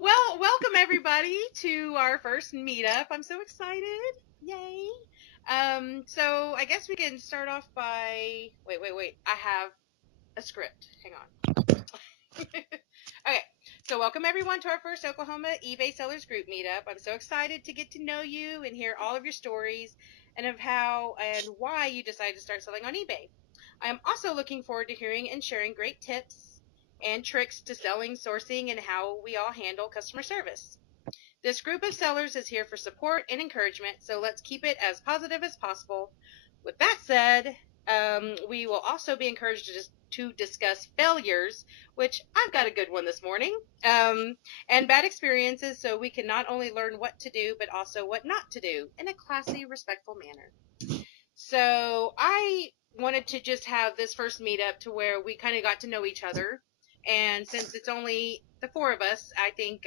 Well, welcome everybody to our first meetup. I'm so excited. Yay. So I guess we can start off by wait. I have a script. Hang on. Okay. So welcome everyone to our first Oklahoma eBay sellers group meetup. I'm so excited to get to know you and hear all of your stories and of how and why you decided to start selling on eBay. I am also looking forward to hearing and sharing great tips and tricks to selling, sourcing, and how we all handle customer service. This group of sellers is here for support and encouragement, so let's keep it as positive as possible. With that said, we will also be encouraged to discuss failures, which I've got a good one this morning, and bad experiences, so we can not only learn what to do, but also what not to do in a classy, respectful manner. So I wanted to just have this first meetup to where we kind of got to know each other. And since it's only the four of us, I think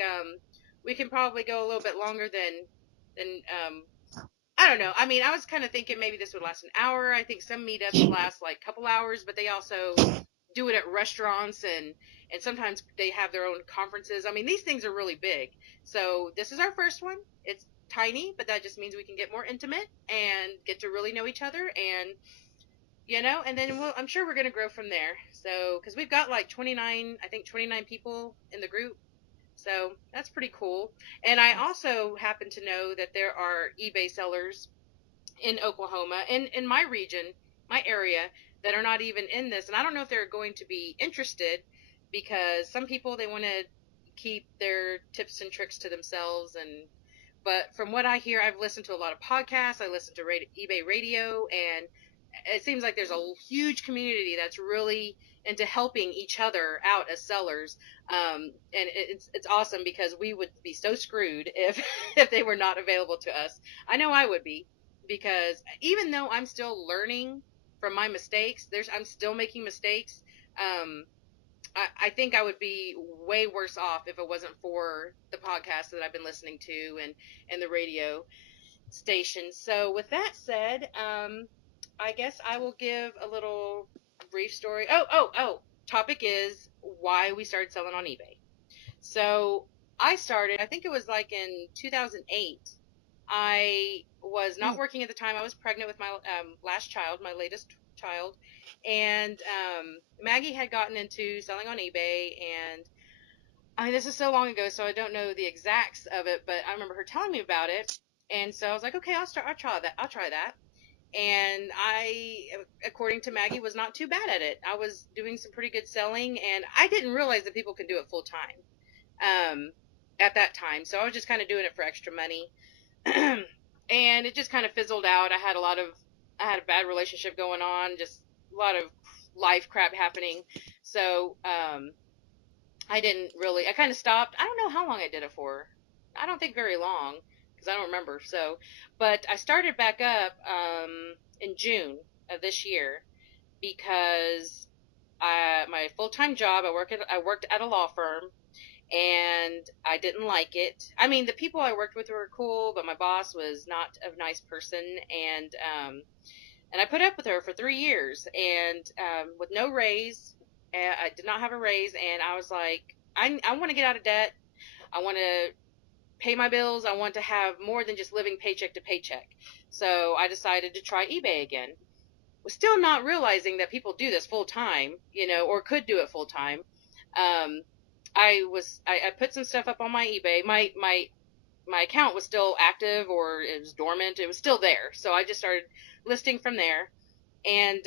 we can probably go a little bit longer than I don't know. I mean, I was kind of thinking maybe this would last an hour. I think some meetups last like a couple hours, but they also do it at restaurants and sometimes they have their own conferences. I mean, these things are really big. So this is our first one. It's tiny, but that just means we can get more intimate and get to really know each other and then I'm sure we're going to grow from there. So, cuz we've got like 29 people in the group. So, that's pretty cool. And I also happen to know that there are eBay sellers in Oklahoma, in my region, my area, that are not even in this. And I don't know if they're going to be interested because some people, they want to keep their tips and tricks to themselves. But from what I hear, I've listened to a lot of podcasts. I listen to eBay radio, and it seems like there's a huge community that's really into helping each other out as sellers. And it's awesome because we would be so screwed if if they were not available to us. I know I would be, because even though I'm still learning from my mistakes, I'm still making mistakes. Um, I think I would be way worse off if it wasn't for the podcast that I've been listening to and the radio station. So with that said, I guess I will give a little brief story. Oh. Topic is why we started selling on eBay. So I started, I think it was like in 2008. I was not working at the time. I was pregnant with my last child, my latest child. And Maggie had gotten into selling on eBay. And I mean, this is so long ago, so I don't know the exacts of it, but I remember her telling me about it. And so I was like, okay, I'll try that. I'll try that. And I, according to Maggie, was not too bad at it. I was doing some pretty good selling, and I didn't realize that people can do it full time at that time. So I was just kind of doing it for extra money. And it just kind of fizzled out. I had a bad relationship going on, just a lot of life crap happening. So, I kind of stopped. I don't know how long I did it for. I don't think very long because I don't remember. So, but I started back up, in June of this year because my full-time job, I worked at a law firm, and I didn't like it. I mean, the people I worked with were cool, but my boss was not a nice person, and I put up with her for 3 years, and with no raise. I did not have a raise, and I was like, I want to get out of debt. I want to pay my bills. I want to have more than just living paycheck to paycheck. So I decided to try eBay again. Was still not realizing that people do this full time, or could do it full time. Um, I put some stuff up on my eBay. My account was still active, or it was dormant. It was still there. So I just started listing from there, and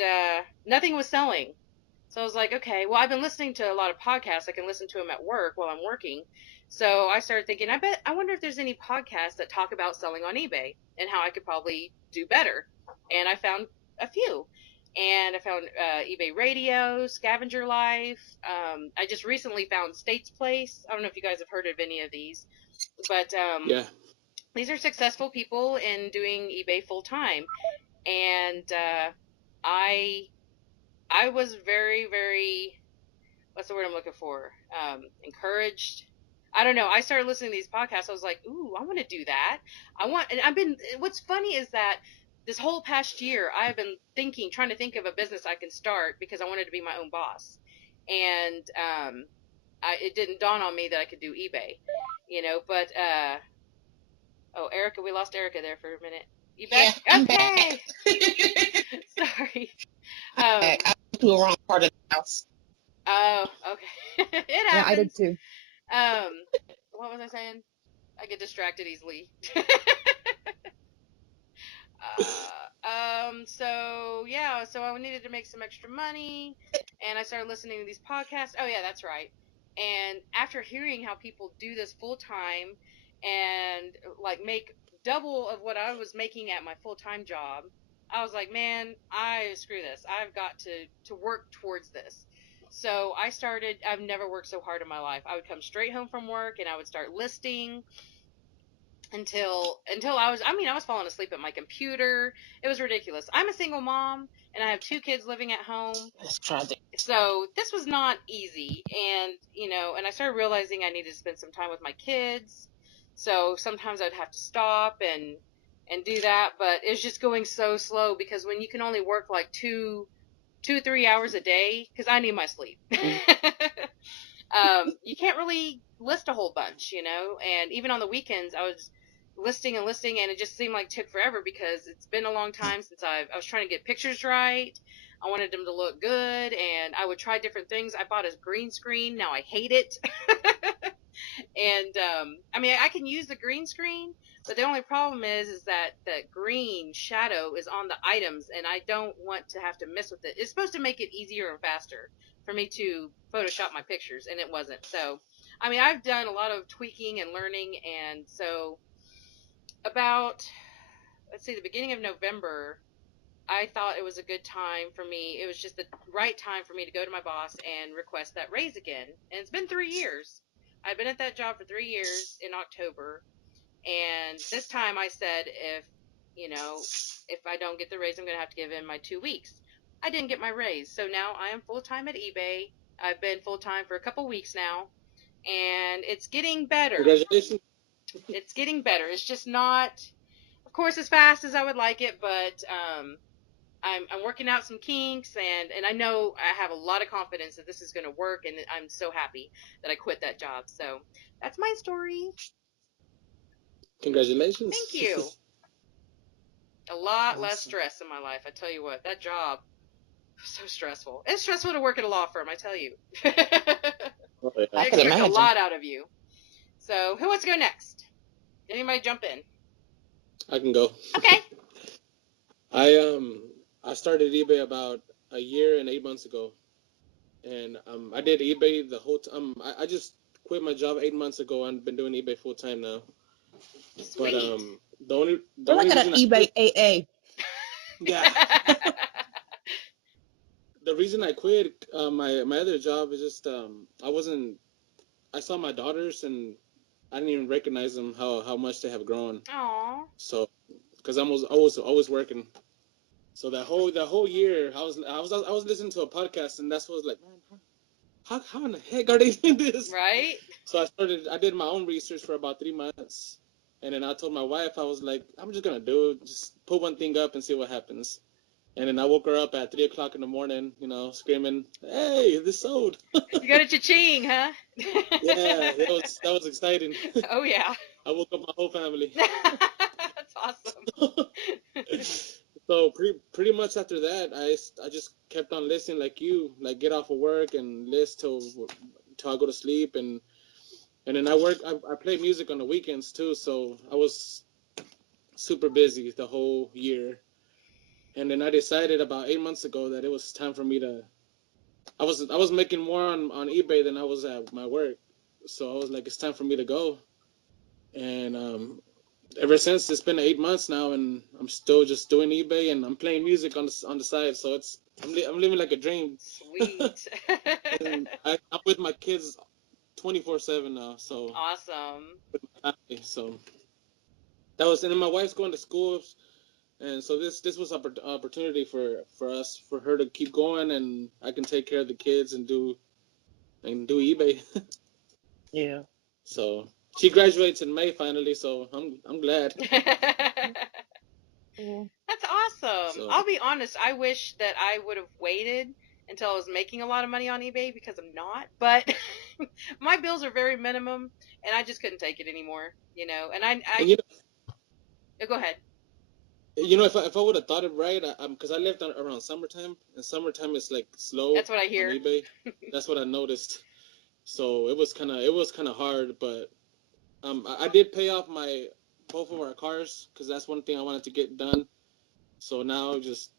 nothing was selling. So I was like, okay, well, I've been listening to a lot of podcasts. I can listen to them at work while I'm working. So I started thinking, I wonder if there's any podcasts that talk about selling on eBay and how I could probably do better. And I found a few. And I found eBay Radio, Scavenger Life. I just recently found States Place. I don't know if you guys have heard of any of these, but Yeah. these are successful people in doing eBay full time. And I I was very, very, what's the word I'm looking for? Encouraged. I don't know. I started listening to these podcasts. I was like, ooh, I want to do that. What's funny is that this whole past year, I've been trying to think of a business I can start because I wanted to be my own boss. And it didn't dawn on me that I could do eBay, but, oh, Erica, we lost Erica there for a minute. You back? Yeah, I'm Okay. back. Sorry. I went to the wrong part of the house. Oh, okay. It Yeah, I did happens. too. What was I saying? I get distracted easily. So I needed to make some extra money, and I started listening to these podcasts. Oh yeah, that's right. And after hearing how people do this full time and like make double of what I was making at my full time job, I was like, man, screw this. I've got to work towards this. So I've never worked so hard in my life. I would come straight home from work and I would start listing until I was falling asleep at my computer. It was ridiculous. I'm a single mom and I have 2 kids living at home. Let's try this. So this was not easy, and and I started realizing I needed to spend some time with my kids. So sometimes I'd have to stop and do that, but it's just going so slow because when you can only work like 3 hours a day, because I need my sleep. You can't really list a whole bunch, and even on the weekends I was listing and it just seemed like it took forever because it's been a long time since I was trying to get pictures right. I wanted them to look good, and I would try different things. I bought a green screen. Now I hate it. And I can use the green screen, but the only problem is that the green shadow is on the items, and I don't want to have to mess with it. It's supposed to make it easier and faster for me to Photoshop my pictures, and it wasn't. So, I've done a lot of tweaking and learning, and so about, the beginning of November, I thought it was a good time for me. It was just the right time for me to go to my boss and request that raise again. And it's been 3 years. I've been at that job for 3 years in October. And this time I said, if I don't get the raise, I'm going to have to give in my 2 weeks. I didn't get my raise. So now I am full-time at eBay. I've been full-time for a couple weeks now. And it's getting better. Congratulations. It's getting better. It's just not, of course, as fast as I would like it, but I'm working out some kinks, and I know I have a lot of confidence that this is going to work, and I'm so happy that I quit that job. So that's my story. Congratulations. Thank you. A lot less stress in my life. I tell you what, that job was so stressful. It's stressful to work at a law firm, I tell you. Oh, yeah. I expect a lot out of you. So who wants to go next? Anybody jump in? I can go. Okay. I started eBay about a year and 8 months ago, and I did eBay the whole time. I just quit my job 8 months ago and been doing eBay full time now. Sweet. But the only We're looking at eBay AA. Yeah. The reason I quit my other job is just I saw my daughters and I didn't even recognize them how much they have grown. Aww. So because I was always working. So that whole year I was listening to a podcast, and that's what I was like, man, how in the heck are they doing this? Right? So I did my own research for about 3 months, and then I told my wife, I was like, I'm just gonna do it, just put one thing up and see what happens. And then I woke her up at 3 o'clock in the morning, screaming, "Hey, this sold!" You got a cha-ching, huh? Yeah, that was exciting. Oh yeah. I woke up my whole family. That's awesome. So pretty much after that, I just kept on listening like you, like get off of work and list till I go to sleep, and then I play music on the weekends too, so I was super busy the whole year. And then I decided about 8 months ago that it was time for me to. I was making more on eBay than I was at my work, so I was like, it's time for me to go. And ever since, it's been 8 months now, and I'm still just doing eBay, and I'm playing music on the side. So I'm living like a dream. Sweet. And I'm with my kids 24/7 now. So Awesome. with my family, so that was, and then my wife's going to school, and so this was opportunity for her to keep going, and I can take care of the kids and do eBay. Yeah. So she graduates in May finally, so I'm glad. That's awesome. So. I'll be honest, I wish that I would have waited until I was making a lot of money on eBay, because I'm not. But My bills are very minimum, and I just couldn't take it anymore. You know, and And go ahead. if I would have thought it right, because I lived around summertime, and summertime is like slow That's what I on hear. eBay. That's what I noticed. So it was kind of hard, but I did pay off both of our cars because that's one thing I wanted to get done. So now just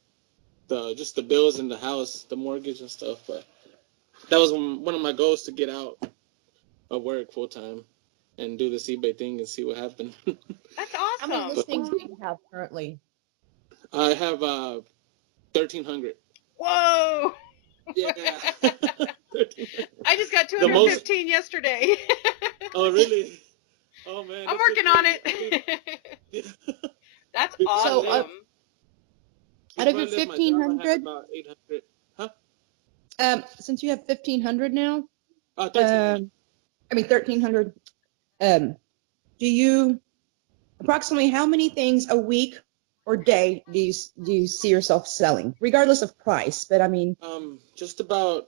the bills in the house, the mortgage and stuff. But that was one of my goals, to get out of work full time and do this eBay thing and see what happened. That's How many awesome. listings do you have currently? I have 1,300. Whoa! Yeah. I just got The most. 215 yesterday. Oh really? Oh man. I'm it took working me- on it. That's Before I So, awesome. out of before your I left my job, I had 1,500, about 800. Huh? since you have 1,500 now, 1,300. 1,300, do you approximately how many things a week or day do you see yourself selling, regardless of price? But I mean, Just about.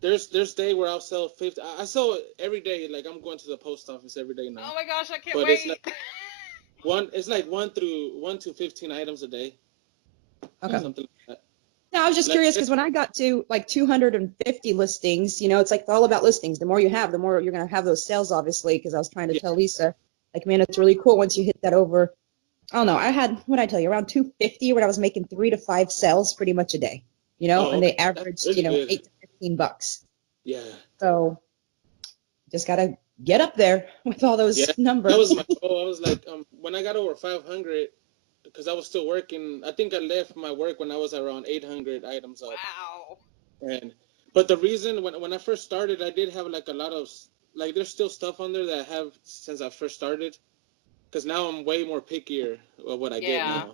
There's day where I'll sell 50. I sell every day. Like, I'm going to the post office every day now. Oh my gosh, I can't But wait. it's like one to 15 items a day. okay. Something like that. No, I was just Like, curious because when I got to like 250 listings, it's like all about listings. The more you have, the more you're going to have those sales, obviously, because I was trying to Yeah. tell Lisa, like, man, it's really cool once you hit that over. I don't know. I had, what did I tell you, around 250 when I was making 3 to 5 sales pretty much a day, Oh, and they okay. averaged, That's really good. $8 to $15. Yeah. So just got to get up there with all those Yeah. numbers. That was my goal. I was like, when I got over 500, because I was still working. I think I left my work when I was around 800 items up. Wow. But the reason when I first started, I did have like a lot of, like, there's still stuff on there that I have since I first started. Because now I'm way more pickier of what I get Yeah. now.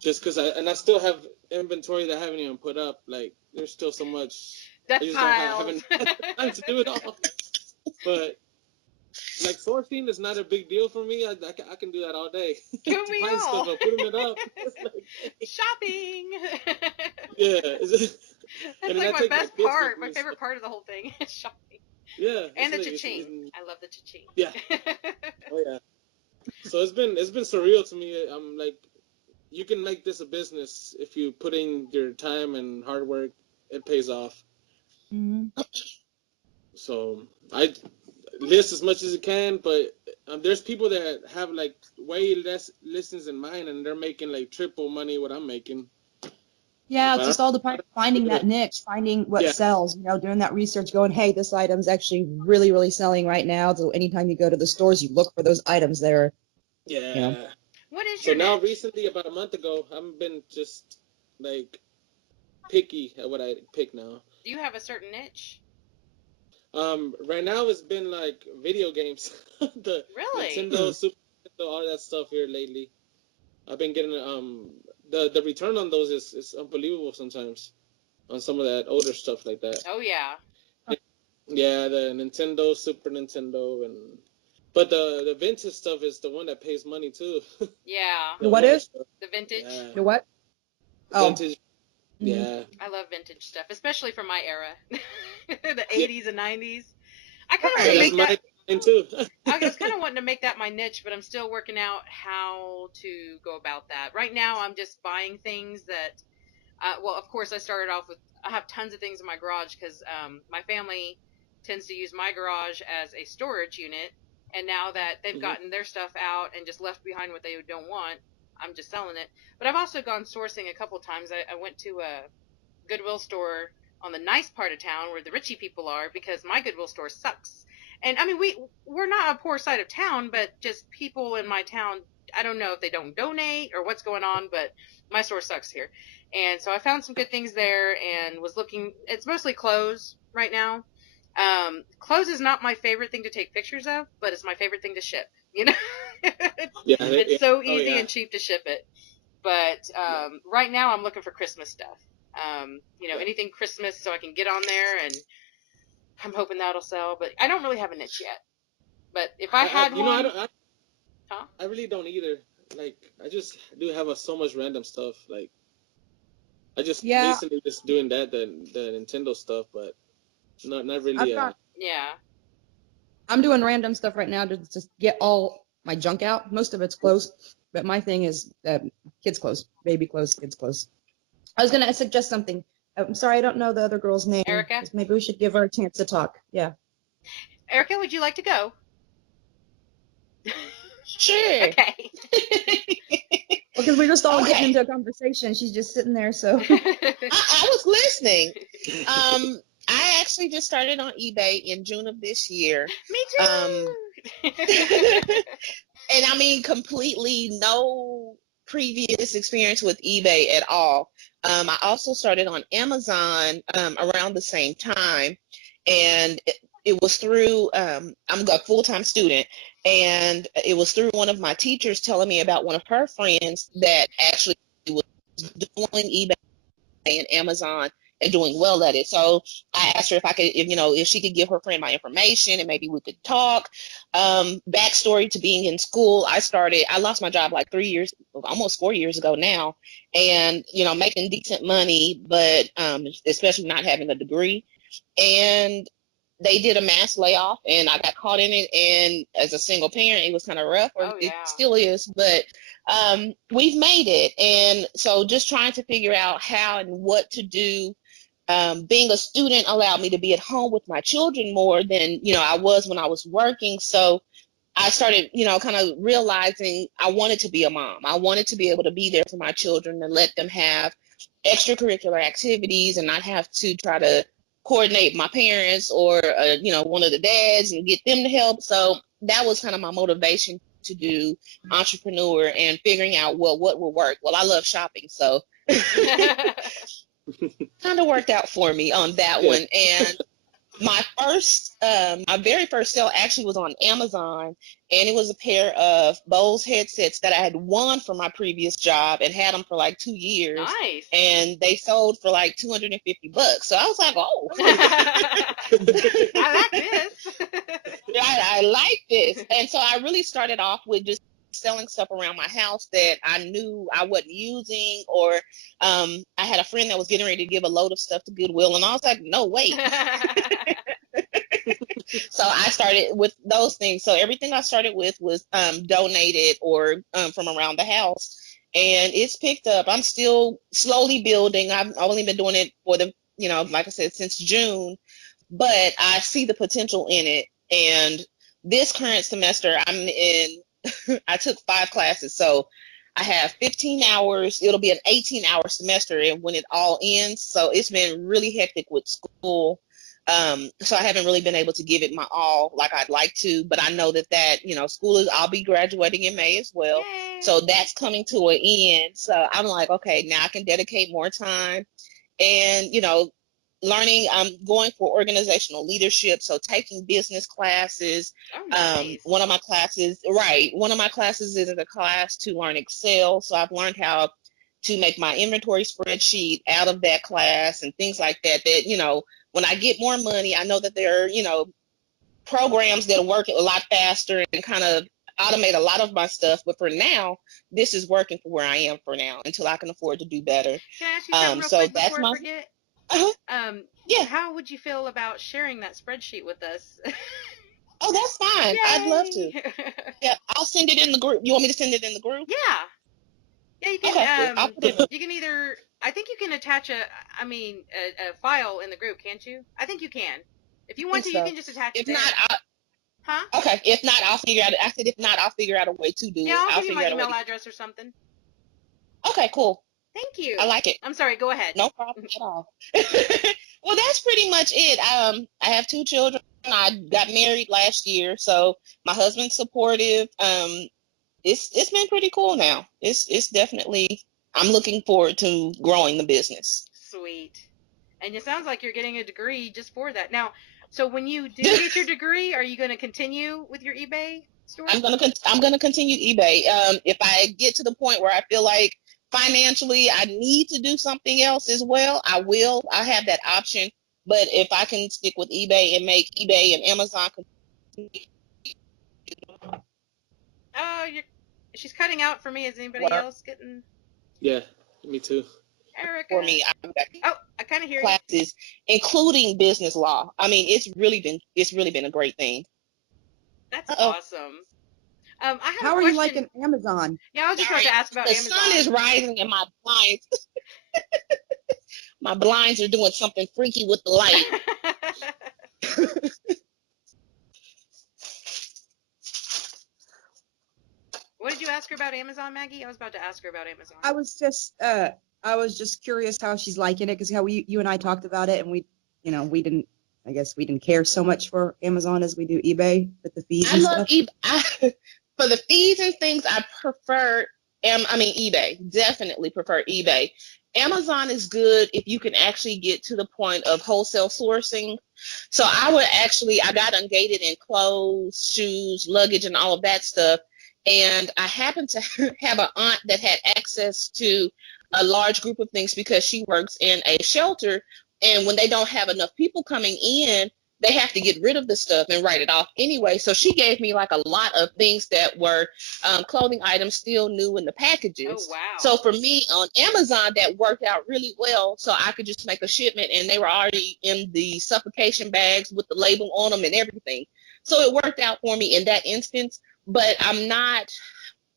Just because I still have inventory that I haven't even put up. Like, there's still so much. Death I just piles. haven't had time to do it all. But like, sourcing is not a big deal for me. I can do that all day. Kill me Find all. stuff, but putting it up. It's like, Shopping. yeah. That's And then like I my take best kids part. with My me, favorite so- part of the whole thing is shopping. Yeah. And the it's like- cha-ching. I love the cha-ching. Yeah. Oh yeah. So it's been surreal to me. I'm like, you can make this a business if you put in your time and hard work. It pays off. Mm-hmm. So I list as much as you can, but there's people that have like way less listens than mine, and they're making like triple money what I'm making. Yeah, it's But just all the part of finding that niche, finding what Yeah. sells, doing that research, going, hey, this item's actually really, really selling right now. So anytime you go to the stores, you look for those items there. Yeah. Yeah. What is So your now niche? recently, about a month ago, I've been just like picky at what I pick now. Do you have a certain niche? Right now it's been like video games, the Really? Nintendo, Super Nintendo, all that stuff here lately. I've been getting the return on those is unbelievable sometimes on some of that older stuff like that. Oh yeah. Yeah, the Nintendo, Super Nintendo, but the vintage stuff is the one that pays money too. Yeah. The what is? The vintage. Yeah. The what? Oh. Vintage. Yeah. I love vintage stuff, especially from my era, the Yeah. 80s and 90s. I kind of Right. want to That's make that. mine too. I was kind of wanting to make that my niche, but I'm still working out how to go about that. Right now, I'm just buying things that. Well, of course, I started off with. I have tons of things in my garage because my family tends to use my garage as a storage unit, and now that they've Mhm. gotten their stuff out and just left behind what they don't want, I'm just selling it. But I've also gone sourcing a couple times. I went to a Goodwill store on the nice part of town where the richie people are because my Goodwill store sucks. And I mean, we're not a poor side of town, but just people in my town, I don't know if they don't donate or what's going on, but my store sucks here. And so I found some good things there and was looking. It's mostly clothes right now. Clothes is not my favorite thing to take pictures of, but it's my favorite thing to ship. Yeah. It's so Oh, easy yeah. and cheap to ship it. But right now I'm looking for Christmas stuff. Anything Christmas so I can get on there, and I'm hoping that'll sell. But I don't really have a niche yet. But if I had one, I really don't either. Like, I just do have so much random stuff. Like, I just Yeah. recently just doing the Nintendo stuff, but not I've really. got, Yeah. I'm doing random stuff right now to just get all my junk out. Most of it's clothes, but my thing is kids' clothes, baby clothes, kids' clothes. I was gonna suggest something. I'm sorry, I don't know the other girl's name. Erica? Maybe we should give her a chance to talk. Yeah. Erica, would you like to go? Sure. Okay. Because we're just all Okay. getting into a conversation. She's just sitting there, so. I was listening. I actually just started on eBay in June of this year. Me too. And I mean, completely no previous experience with eBay at all. I also started on Amazon around the same time, and it was through, I'm a full-time student, and it was through one of my teachers telling me about one of her friends that actually was doing eBay and Amazon and doing well at it. So I asked her if I could, if she could give her friend my information and maybe we could talk. Backstory to being in school, I lost my job like 3 years, almost 4 years ago now, and making decent money, but especially not having a degree. And they did a mass layoff and I got caught in it. And as a single parent, it was kind of rough, or Oh, it yeah. still is, but we've made it. And so just trying to figure out how and what to do. Being a student allowed me to be at home with my children more than, I was when I was working. So I started, kind of realizing I wanted to be a mom. I wanted to be able to be there for my children and let them have extracurricular activities and not have to try to coordinate my parents or, one of the dads and get them to help. So that was kind of my motivation to do entrepreneur and figuring out, well, what will work. Well, I love shopping, so kind of worked out for me on that one. And my very first sale actually was on Amazon, and it was a pair of Bose headsets that I had won from my previous job and had them for like 2 years. Nice. And they sold for like $250. So I was like, oh, I like this. I like this. And so I really started off with just selling stuff around my house that I knew I wasn't using, or I had a friend that was getting ready to give a load of stuff to Goodwill, and I was like, no, wait. So I started with those things. So everything I started with was donated or from around the house, and it's picked up. I'm still slowly building. I've only been doing it for like I said, since June, but I see the potential in it. And this current semester, I took 5 classes. So I have 15 hours. It'll be an 18-hour semester and when it all ends. So it's been really hectic with school. So I haven't really been able to give it my all like I'd like to, but I know that I'll be graduating in May as well. Yay. So that's coming to an end. So I'm like, okay, now I can dedicate more time and, learning. I'm going for organizational leadership. So taking business classes. Oh, nice. One of my classes is a class to learn Excel. So I've learned how to make my inventory spreadsheet out of that class and things like that, when I get more money, I know that there are, programs that'll work a lot faster and kind of automate a lot of my stuff. But for now, this is working for where I am for now until I can afford to do better. Can I ask you something real So quick that's before I my. forget? Uh-huh. Yeah. How would you feel about sharing that spreadsheet with us? Oh, that's fine. I'd love to. Yeah, I'll send it in the group. You want me to send it in the group? Yeah. Yeah, you can. Okay. I'll put it. You can either. I think you can attach a file in the group, can't you? I think you can. If you want to, you can just attach it. If not, huh? Okay. If not, I'll figure out. I said, if not, I'll figure out a way to do it. Yeah, I'll give you my figure out email address or something. Okay, cool. Thank you. I like it. I'm sorry. Go ahead. No problem at all. Well, that's pretty much it. I have 2 children. I got married last year, so my husband's supportive. It's been pretty cool now. It's definitely. I'm looking forward to growing the business. Sweet. And it sounds like you're getting a degree just for that. Now, so when you do get your degree, are you going to continue with your eBay store? I'm gonna continue eBay. If I get to the point where I feel like financially I need to do something else as well, I will. I have that option. But if I can stick with eBay and make eBay and Amazon. Oh, she's cutting out for me. Is anybody else getting? Yeah, me too. Erica. for me. I've got Oh, I kind of hear you. classes, including business law. I mean, it's really been a great thing. That's Uh-oh. awesome. I have How a are you question. liking Amazon? Yeah, I was just about to ask about The Amazon. sun is rising and my blinds are doing something freaky with the light. What did you ask her about Amazon, Maggie? I was about to ask her about Amazon. I was just curious how she's liking it, because how you and I talked about it, and we didn't care so much for Amazon as we do eBay with the fees I and love stuff. eBay. For the fees and things, I prefer eBay. Definitely prefer eBay. Amazon is good if you can actually get to the point of wholesale sourcing. So I got ungated in clothes, shoes, luggage, and all of that stuff. And I happened to have an aunt that had access to a large group of things because she works in a shelter. And when they don't have enough people coming in, they have to get rid of the stuff and write it off anyway. So she gave me like a lot of things that were clothing items still new in the packages. Oh, wow. So for me on Amazon, that worked out really well. So I could just make a shipment and they were already in the suffocation bags with the label on them and everything. So it worked out for me in that instance, but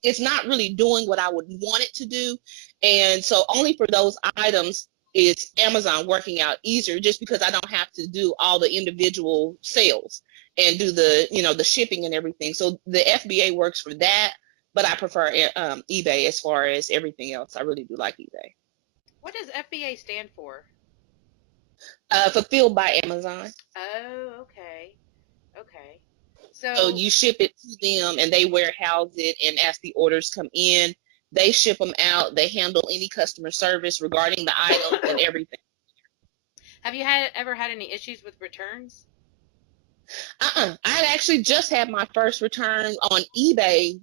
it's not really doing what I would want it to do. And so only for those items is Amazon working out easier, just because I don't have to do all the individual sales and do the shipping and everything. So the FBA works for that, but I prefer eBay as far as everything else. I really do like eBay. What does FBA stand for? Fulfilled by Amazon. Oh, okay. Okay. So So you ship it to them and they warehouse it, and as the orders come in, they ship them out. They handle any customer service regarding the items and everything. have you ever had any issues with returns? I actually just had my first return on eBay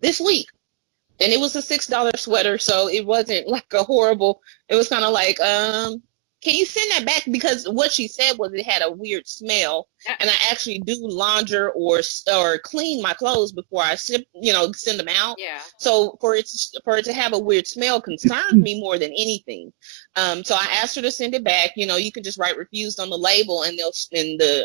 this week. And it was a $6 sweater, so it wasn't like a horrible. It was kind of like, can you send that back? Because what she said was it had a weird smell, and I actually do launder or clean my clothes before I send them out. Yeah. So for it to have a weird smell concerned me more than anything. So I asked her to send it back. You can just write refused on the label, and the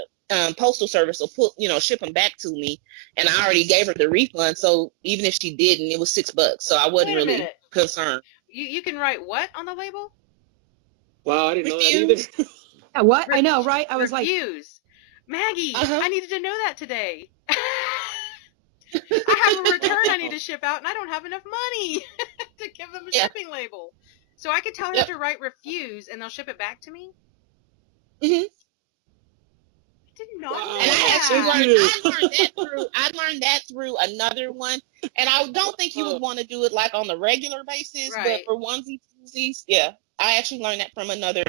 postal service will ship them back to me. And I already gave her the refund, so even if she didn't, it was $6, so I wasn't really minute. concerned. You can write what on the label? Wow, I didn't know that either. Yeah, what? I know, right? I was like, Refuse. Maggie, Uh-huh. I needed to know that today. I have a return I need to ship out, and I don't have enough money to give them a shipping label. So I could tell her to write refuse, and they'll ship it back to me? Mm-hmm. I did not know And that. I learned that through another one. And I don't think you would want to do it like on the regular basis, Right. but for onesies, twosies, yeah. I actually learned that from another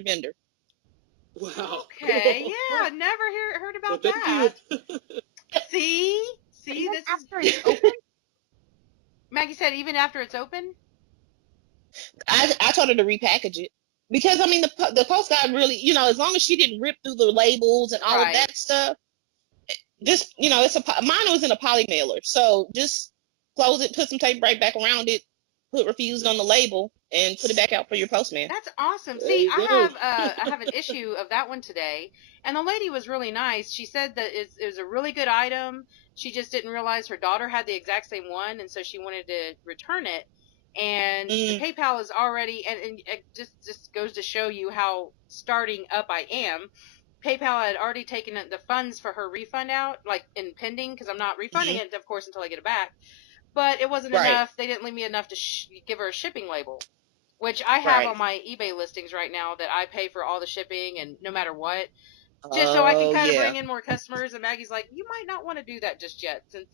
vendor. Wow. Okay, yeah, I never heard about that. See, this after it's open. Maggie said even after it's open. I told her to repackage it. Because, I mean, the post guy really, as long as she didn't rip through the labels and all of that stuff, just, mine was in a poly mailer. So just close it, put some tape right back around it, put refused on the label, and put it back out for your postman. That's awesome. There See, you go. I have an issue of that one today, and the lady was really nice. She said that it was a really good item. She just didn't realize her daughter had the exact same one, and so she wanted to return it. And the PayPal is already, and it just goes to show you how starting up I am. PayPal had already taken the funds for her refund out, like in pending, because I'm not refunding it, of course, until I get it back. But it wasn't enough. They didn't leave me enough to give her a shipping label, which I have on my eBay listings right now that I pay for all the shipping and no matter what. Just so I can kind of bring in more customers. And Maggie's like, you might not want to do that just yet, since,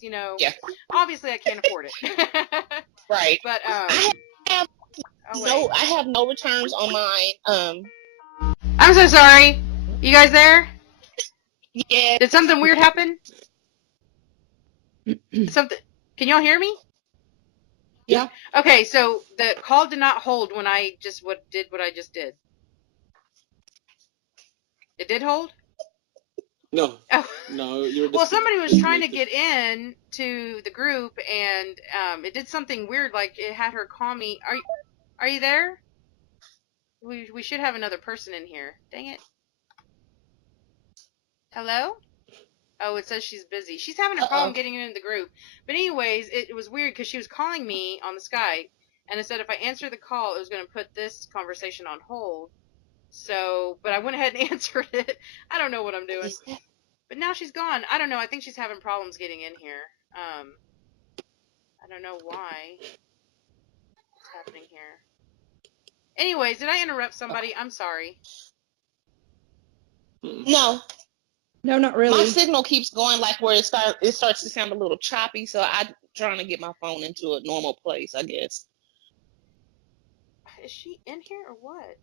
obviously I can't afford it. Right. But, I have no returns on mine. I'm so sorry. You guys there? Yeah. Did something weird happen? Can y'all hear me? Yeah. Okay, so the call did not hold when I did what I just did. It did hold? No. Oh. No, you were just. Well, somebody was trying to get in to the group, and it did something weird, like it had her call me. Are you there? We should have another person in here. Dang it. Hello? Oh, it says she's busy. She's having a problem getting into the group. But anyways, it was weird because she was calling me on the Skype, and it said if I answered the call, it was going to put this conversation on hold. So, but I went ahead and answered it. I don't know what I'm doing. But now she's gone. I don't know. I think she's having problems getting in here. I don't know why. What's happening here? Anyways, did I interrupt somebody? I'm sorry. No, No, not my really. signal keeps going like where it starts to sound a little choppy. So I'm trying to get my phone into a normal place, I guess. Is she in here or what?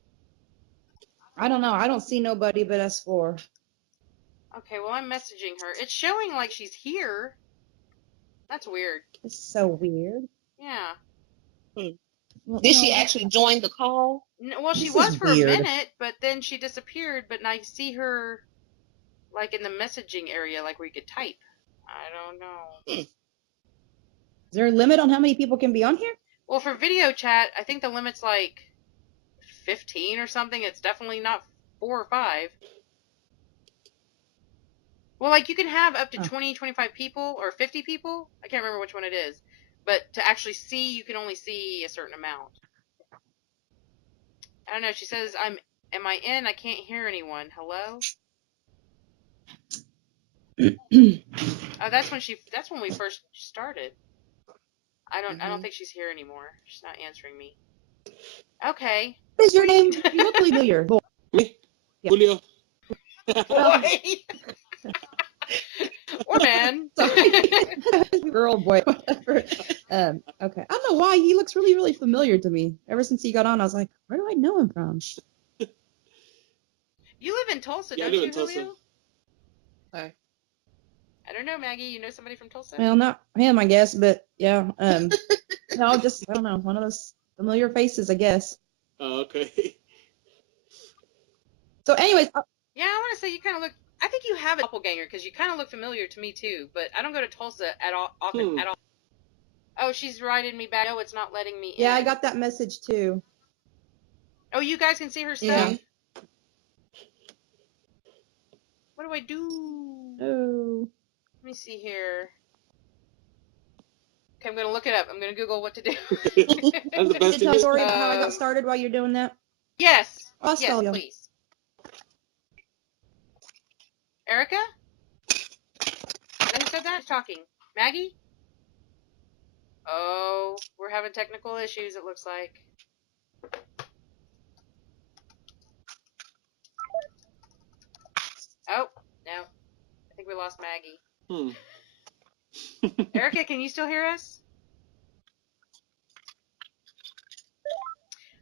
I don't know. I don't see nobody but us four. Okay, well, I'm messaging her. It's showing like she's here. That's weird. It's so weird. Yeah. Well, Did she no, actually join the call? No, well, she This was is for weird. a minute, but then she disappeared. But I see her like in the messaging area, like where you could type. I don't know. Is there a limit on how many people can be on here? Well, for video chat, I think the limit's like 15 or something. It's definitely not 4 or 5. Well, like you can have up to 20, 25 people or 50 people. I can't remember which one it is. But to actually see, you can only see a certain amount. I don't know. She says, am I in? I can't hear anyone. Hello? Oh, that's when we first started. I don't think she's here anymore. She's not answering me. Okay. What is your name? You look familiar. Me? Yeah. Julio. Boy. Or man. Girl, boy, whatever. Okay. I don't know why he looks really, really familiar to me. Ever since he got on, I was like, where do I know him from? You live in Tulsa, Yeah, I don't live you, in Tulsa. Julio? Hi. I don't know, Maggie. You know somebody from Tulsa? Well, not him, I guess, but yeah. No, just I don't know, one of those familiar faces, I guess. Oh, okay. So, anyways, Yeah, I want to say you kind of look. I think you have a doppelganger because you kind of look familiar to me too. But I don't go to Tulsa at all often at all. Oh, she's writing me back. No, it's not letting me in. yeah, I got that message too. Oh, you guys can see her stuff. Yeah. What do I do? Oh. Let me see here. Okay, I'm gonna look it up. I'm gonna Google what to do. That's the best Did tell thing. story about how I got started while you're doing that? Yes. I'll Yes, tell you. please. Erica? Is that who said that? Who's talking? Maggie? Oh, we're having technical issues, it looks like. Oh, no. I think we lost Maggie. Erica, can you still hear us?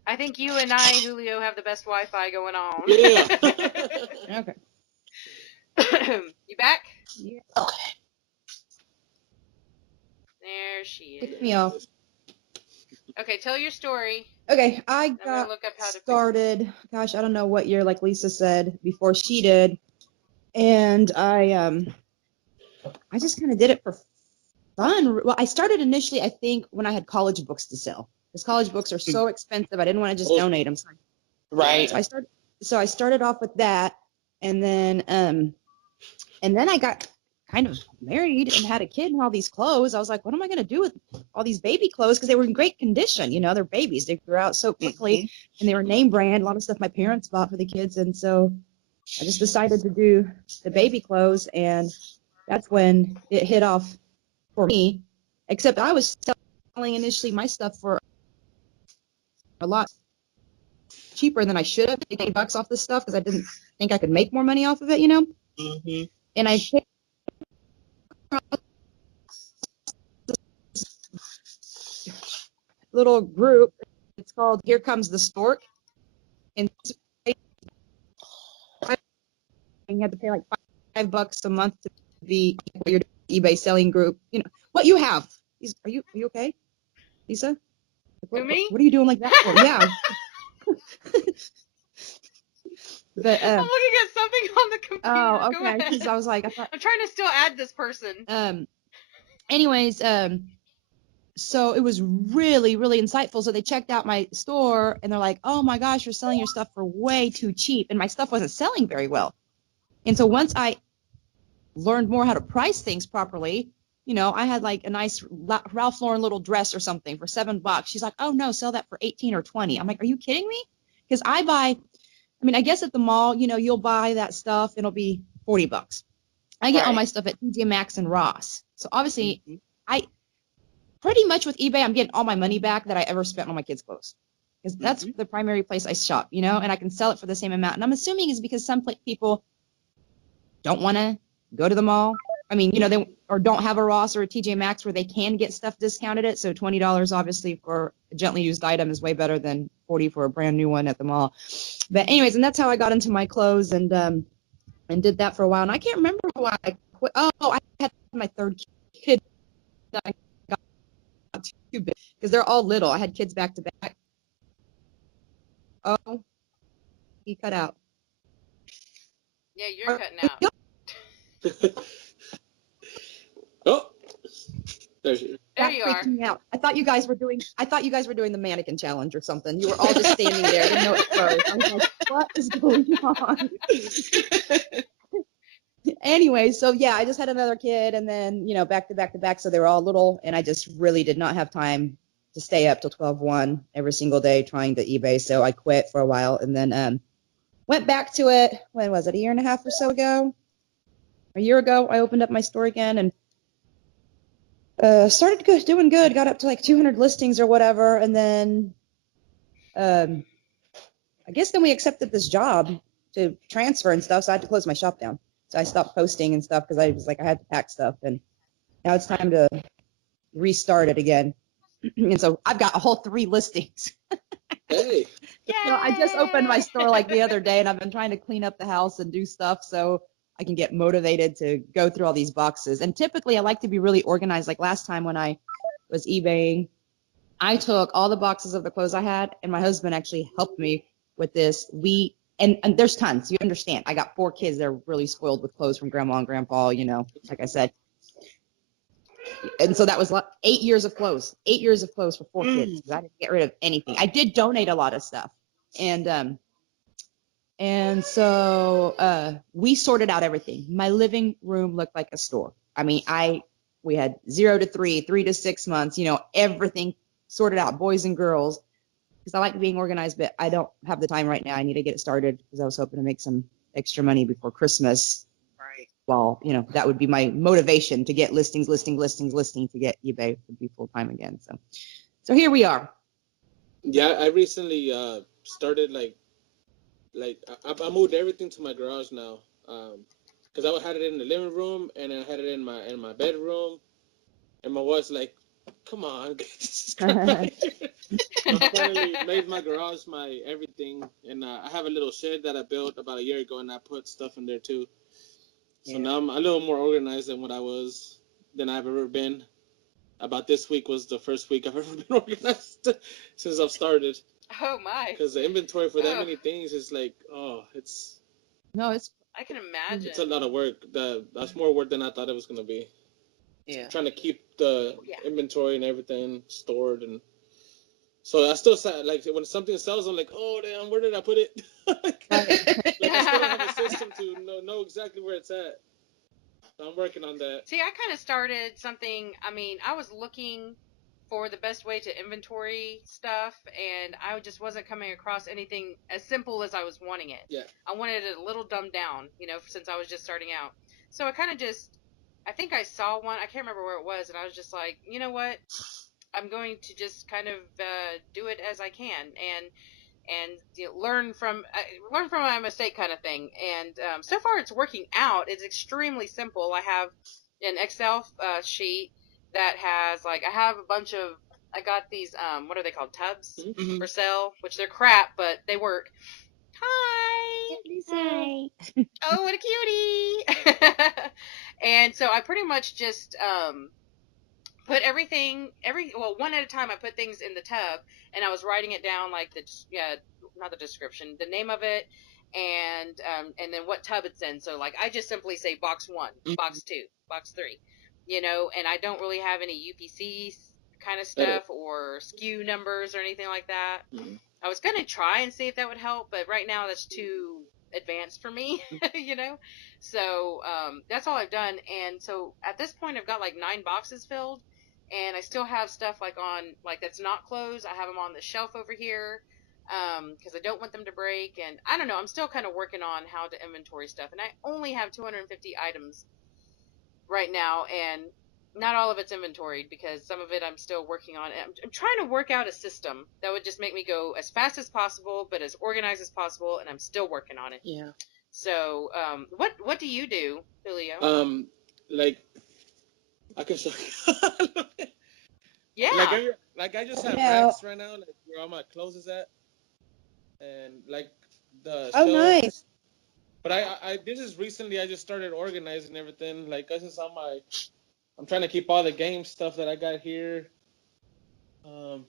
I think you and I, Julio, have the best Wi-Fi going on. Yeah. Okay. You back? Yeah. Okay. There she Kick is. me off. Okay, tell your story. Okay, I I'm gonna got look up how to fix it. started, gosh, I don't know what year, like Lisa said, before she did. And I just kind of did it for fun. Well, I started initially, I think, when I had college books to sell. Because college books are so expensive, I didn't want to just donate them. Right. So I started off with that, and then I got kind of married and had a kid and all these clothes. I was like, what am I going to do with all these baby clothes? Because they were in great condition. You know, they're babies. They grew out so quickly, and they were name brand, a lot of stuff my parents bought for the kids. And so I just decided to do the baby clothes, and that's when it hit off for me. Except I was selling initially my stuff for a lot cheaper than I should have, $80 off this stuff, because I didn't think I could make more money off of it, you know? Mm-hmm. And I came across this little group. It's called Here Comes the Stork. And you had to pay like $5 a month to be your eBay selling group. You know what you have. Are you okay, Lisa? Me? What are you doing like that for? Yeah. But I'm looking at something on the computer. oh, Go okay. ahead. Because I was like, I thought. I'm trying to still add this person. Anyways, so it was really, really insightful. So they checked out my store and they're like, oh my gosh, you're selling your stuff for way too cheap. And my stuff wasn't selling very well. And so once I learned more how to price things properly, I had like a nice Ralph Lauren little dress or something for $7. She's like, oh no, sell that for 18 or 20. I'm like, are you kidding me? Because I guess at the mall, you'll buy that stuff, it'll be $40. I get all Right. my stuff at TJ Maxx and Ross. So obviously, Mhm. I pretty much with eBay, I'm getting all my money back that I ever spent on my kids' clothes. Because that's the primary place I shop, and I can sell it for the same amount. And I'm assuming it's because some people don't want to go to the mall. I mean, they or don't have a Ross or a TJ Maxx where they can get stuff discounted at. So $20 obviously for a gently used item is way better than $40 for a brand new one at the mall. But anyways, and that's how I got into my clothes and did that for a while. And I can't remember why I quit. Oh, I had my third kid. I got too big because they're all little. I had kids back to back. Oh, he cut out. Yeah, you're cutting out. Oh, there she is. There That you freaked are. me out. I thought you guys were doing the mannequin challenge or something. You were all just standing there. I didn't know at first. I was like, what is going on? Anyway, so yeah, I just had another kid and then, back to back to back. So they were all little and I just really did not have time to stay up till 12:01 every single day trying to eBay. So I quit for a while and then went back to it. When was it? A year and a half or so ago? A year ago, I opened up my store again and started doing good, got up to like 200 listings or whatever, and then I guess then we accepted this job to transfer and stuff, so I had to close my shop down. So I stopped posting and stuff because I was like, I had to pack stuff, and now it's time to restart it again. And so I've got a whole 3 listings. Hey. So I just opened my store like the other day, and I've been trying to clean up the house and do stuff so I can get motivated to go through all these boxes. And typically, I like to be really organized. Like last time when I was eBaying, I took all the boxes of the clothes I had, and my husband actually helped me with this. And there's tons. You understand? I got 4 kids. They're really spoiled with clothes from grandma and grandpa. Like I said. And so that was 8 years of clothes. 8 years of clothes for 4 kids. 'Cause I didn't get rid of anything. I did donate a lot of stuff, and so we sorted out everything. My living room looked like a store. I mean, we had 0 to 3, 3 to 6 months. Everything sorted out, boys and girls. Because I like being organized, but I don't have the time right now. I need to get it started because I was hoping to make some extra money before Christmas. Right. Well, that would be my motivation to get listings to get eBay to be full time again. So here we are. Yeah, I recently started like I moved everything to my garage now. Because I had it in the living room and I had it in my bedroom, and my wife's like, "Come on, get this crap out of here." I finally made my garage my everything, and I have a little shed that I built about a year ago, and I put stuff in there too. So now I'm a little more organized than I've ever been. About this week was the first week I've ever been organized since I've started. Oh my. Because the inventory for that many things is like, it's I can imagine. It's a lot of work. That's more work than I thought it was gonna be. Yeah. Trying to keep the inventory and everything stored, and so I still like when something sells, I'm like, oh damn, where did I put it? like I still don't have a system to know exactly where it's at. So I'm working on that. See, I kind of started something. I mean, I was looking for the best way to inventory stuff, and I just wasn't coming across anything as simple as I was wanting it. Yeah. I wanted it a little dumbed down, since I was just starting out. So I think I saw one. I can't remember where it was, and I was just like, you know what? I'm going to just kind of do it as I can, and learn from my mistake, kind of thing. And so far, it's working out. It's extremely simple. I have an Excel sheet that has I have a bunch of. I got these what are they called, tubs for sale, which they're crap, but they work. Hi. Hi. Oh, what a cutie! And so I pretty much just put everything one at a time. I put things in the tub, and I was writing it down, like not the description, the name of it, and then what tub it's in. So I just simply say box 1, box 2, box 3, and I don't really have any UPC kind of stuff or SKU numbers or anything like that. Mhm. I was going to try and see if that would help, but right now that's too advanced for me, you know? So that's all I've done. And so at this point, I've got like 9 boxes filled, and I still have stuff like that's not closed. I have them on the shelf over here because I don't want them to break. And I don't know, I'm still kind of working on how to inventory stuff. And I only have 250 items right now, and not all of it's inventoried because some of it I'm still working on. I'm trying to work out a system that would just make me go as fast as possible, but as organized as possible, and I'm still working on it. Yeah. So, what do you do, Julio? Like I can show you. Yeah. Like I just have Yeah. racks right now, like where all my clothes is at, and like the Oh, shelves. nice. But I this is recently I just started organizing everything. Like this is on my. I'm trying to keep all the game stuff that I got here. And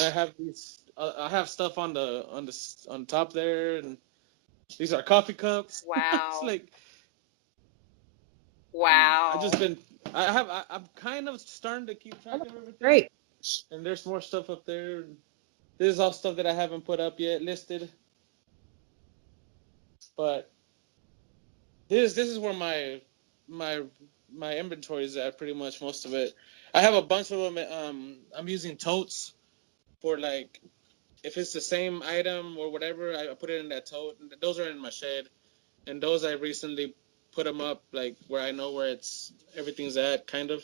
I have these. I have stuff on top there, and these are coffee cups. Wow. It's like Wow. I just been. I'm kind of starting to keep track of everything. Great. And there's more stuff up there. This is all stuff that I haven't put up yet, listed. But this is where my inventory is at, pretty much most of it. I have a bunch of them. I'm using totes for like if it's the same item or whatever, I put it in that tote. And those are in my shed, and those I recently put them up like where I know where everything's at, kind of.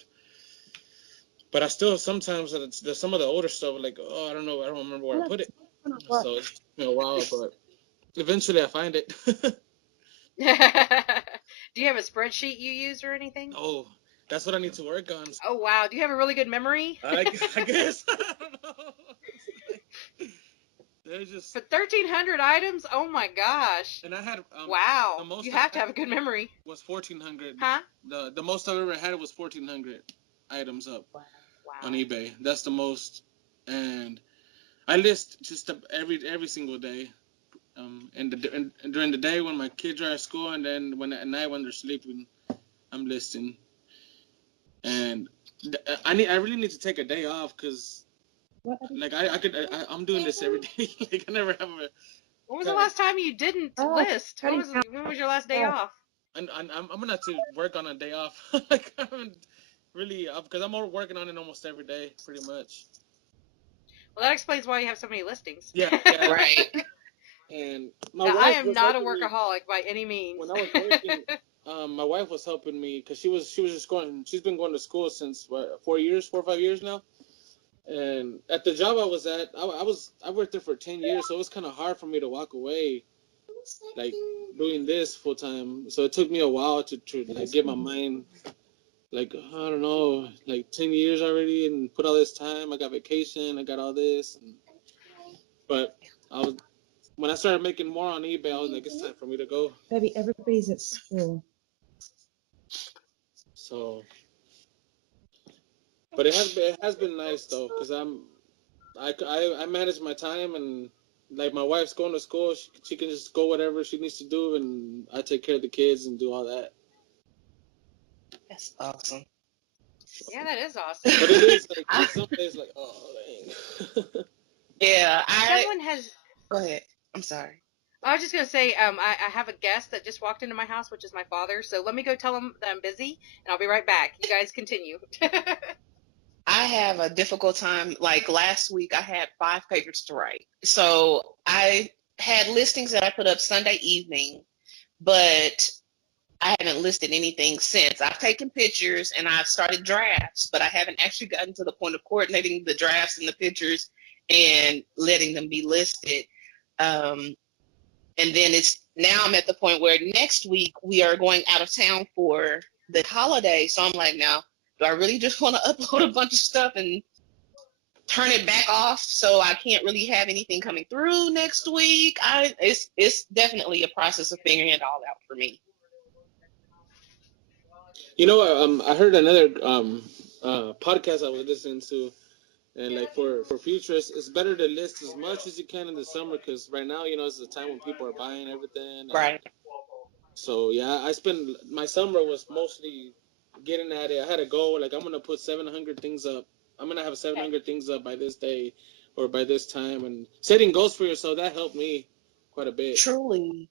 But I still sometimes there's some of the older stuff like I don't know, I don't remember where I put it. So it's been a while, but eventually I find it. Do you have a spreadsheet you use or anything? Oh, that's what I need to work on. Oh, wow. Do you have a really good memory? I guess. I don't know. There's just. But 1,300 items? Oh, my gosh. And I had. Wow. The most You have to have a good memory. Was 1,400. Huh? The most I've ever had was 1,400 items up Wow. on eBay. That's the most. And I list just every single day. And during the day when my kids are at school, and then at night when they're sleeping, I'm listing. And I really need to take a day off because, like, I'm doing this every day. Like I never have a. When was the last time you didn't list? When was your last day off? And I'm gonna have to work on a day off. Like I haven't really because I'm working on it almost every day, pretty much. Well, that explains why you have so many listings. Yeah. Right. And I am not a workaholic by any means. When I was working, my wife was helping me because she was just going. She's been going to school since 4 or 5 years now. And at the job I was at, I worked there for 10 years, so it was kind of hard for me to walk away, like doing this full time. So it took me a while to like get my mind, like I don't know, like 10 years already, and put all this time. I got vacation, I got all this, but when I started making more on eBay, I was like, it's time for me to go. Baby, everybody's at school. So, but it has been nice though, because I manage my time, and like my wife's going to school, she can just go whatever she needs to do, and I take care of the kids and do all that. That's awesome. Yeah, that is awesome. But it is like some days like, oh dang. Yeah, Someone has. Go ahead. I'm sorry. I was just gonna say, I have a guest that just walked into my house, which is my father. So let me go tell him that I'm busy, and I'll be right back. You guys continue. I have a difficult time. Like last week, I had 5 papers to write. So I had listings that I put up Sunday evening, but I haven't listed anything since. I've taken pictures and I've started drafts, but I haven't actually gotten to the point of coordinating the drafts and the pictures and letting them be listed. And then now I'm at the point where next week we are going out of town for the holiday. So I'm like, now, do I really just want to upload a bunch of stuff and turn it back off so I can't really have anything coming through next week? It's definitely a process of figuring it all out for me. You know, I heard another podcast I was listening to. And like for future, it's better to list as much as you can in the summer, because right now, you know, it's the time when people are buying everything. Right. So yeah, my summer was mostly getting at it. I had a goal, like I'm gonna put 700 things up I'm gonna have 700 things up by this day or by this time, and setting goals for yourself, that helped me quite a bit. Truly.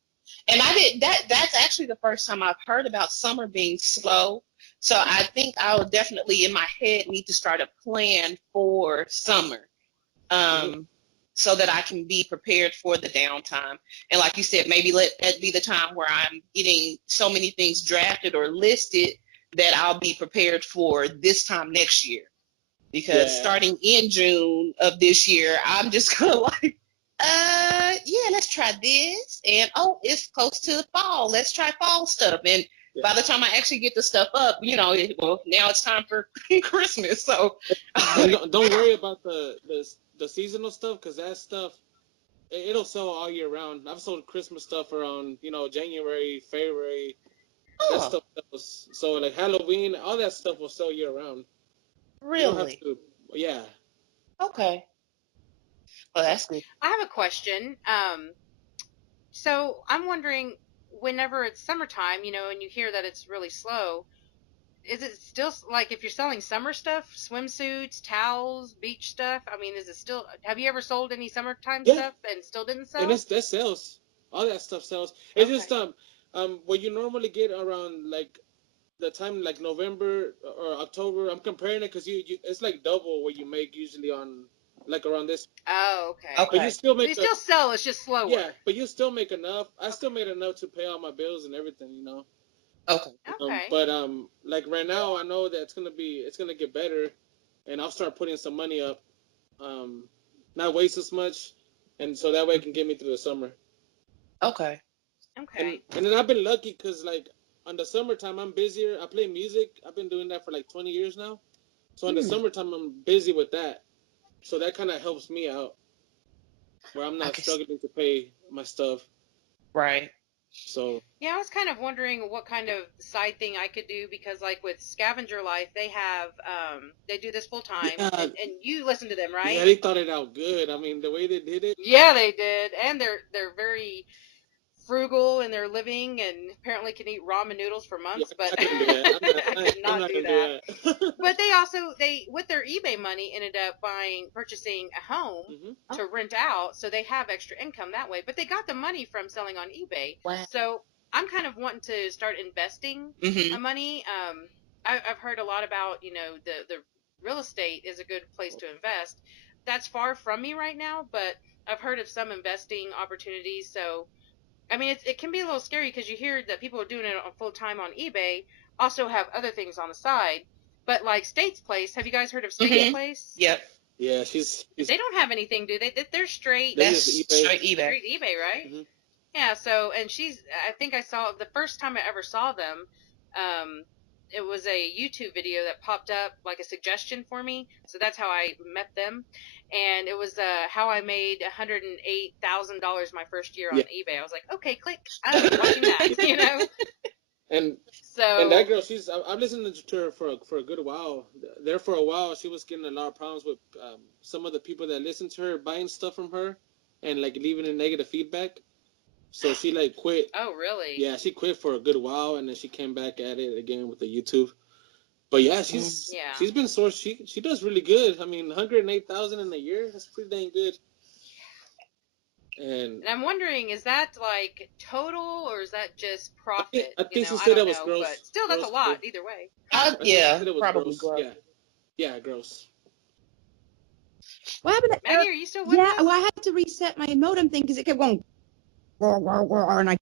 And I did that. That's actually the first time I've heard about summer being slow. So I think I'll definitely in my head need to start a plan for summer, so that I can be prepared for the downtime. And like you said, maybe let that be the time where I'm getting so many things drafted or listed that I'll be prepared for this time next year. Because starting in June of this year, I'm just gonna like, yeah, let's try this. And oh, it's close to the fall. Let's try fall stuff. And by the time I actually get the stuff up, now it's time for Christmas. So don't worry about the seasonal stuff, because that stuff, it'll sell all year round. I've sold Christmas stuff around, January, February. That stuff sells. So like Halloween, all that stuff will sell year round. Really? Yeah. Okay. Well, that's good. I have a question. So I'm wondering, whenever it's summertime, and you hear that it's really slow, is it still, like, if you're selling summer stuff, swimsuits, towels, beach stuff, I mean, is it still, have you ever sold any summertime stuff and still didn't sell? And that sells. All that stuff sells. It's just, what you normally get around, like, the time, like, November or October, I'm comparing it because it's, like, double what you make usually on, like, around this. Oh, okay. But you still make still sell, it's just slower. Yeah, but you still make enough. I still made enough to pay all my bills and everything, Okay. But like right now, I know that it's gonna get better, and I'll start putting some money up, not waste as much, and so that way it can get me through the summer. Okay. Okay. And then I've been lucky because like on the summertime I'm busier. I play music. I've been doing that for like 20 years now. So in the summertime I'm busy with that. So that kind of helps me out, where I'm not struggling to pay my stuff. Right. So yeah, I was kind of wondering what kind of side thing I could do, because like with Scavenger Life, they have they do this full time, and you listen to them, right? Yeah, they thought it out good. I mean, the way they did it. Yeah, they did, and they're very frugal in their living, and apparently can eat ramen noodles for months. But I cannot do that. But they with their eBay money ended up purchasing a home to rent out, so they have extra income that way. But they got the money from selling on eBay. Wow. So I'm kind of wanting to start investing money. I've heard a lot about the real estate is a good place to invest. That's far from me right now, but I've heard of some investing opportunities. So I mean, it can be a little scary because you hear that people are doing it full time on eBay, also have other things on the side. But like State's Place, have you guys heard of State's Place? Yep. Yeah, she's. They don't have anything, do they? They're straight. That's straight eBay. Straight eBay, right? Mm-hmm. Yeah. So, and I think I saw the first time I ever saw them. It was a YouTube video that popped up like a suggestion for me. So that's how I met them. And it was how I made $108,000 my first year on eBay. I was like, okay, click. I'm watching that, And that girl, I've listened to her for a good while. There for a while, she was getting a lot of problems with some of the people that listen to her buying stuff from her and like leaving a negative feedback. So she like quit. Oh, really? Yeah, she quit for a good while, and then she came back at it again with the YouTube. But yeah, she's been sourced. She does really good. I mean, 108,000 in a year. That's pretty dang good. And I'm wondering, is that like total or is that just profit? I think she said that was gross. But still, that's a lot either way. Yeah, probably gross. Yeah, gross. What happened to Maggie, are you still with us? well, I had to reset my modem thing because it kept going, and I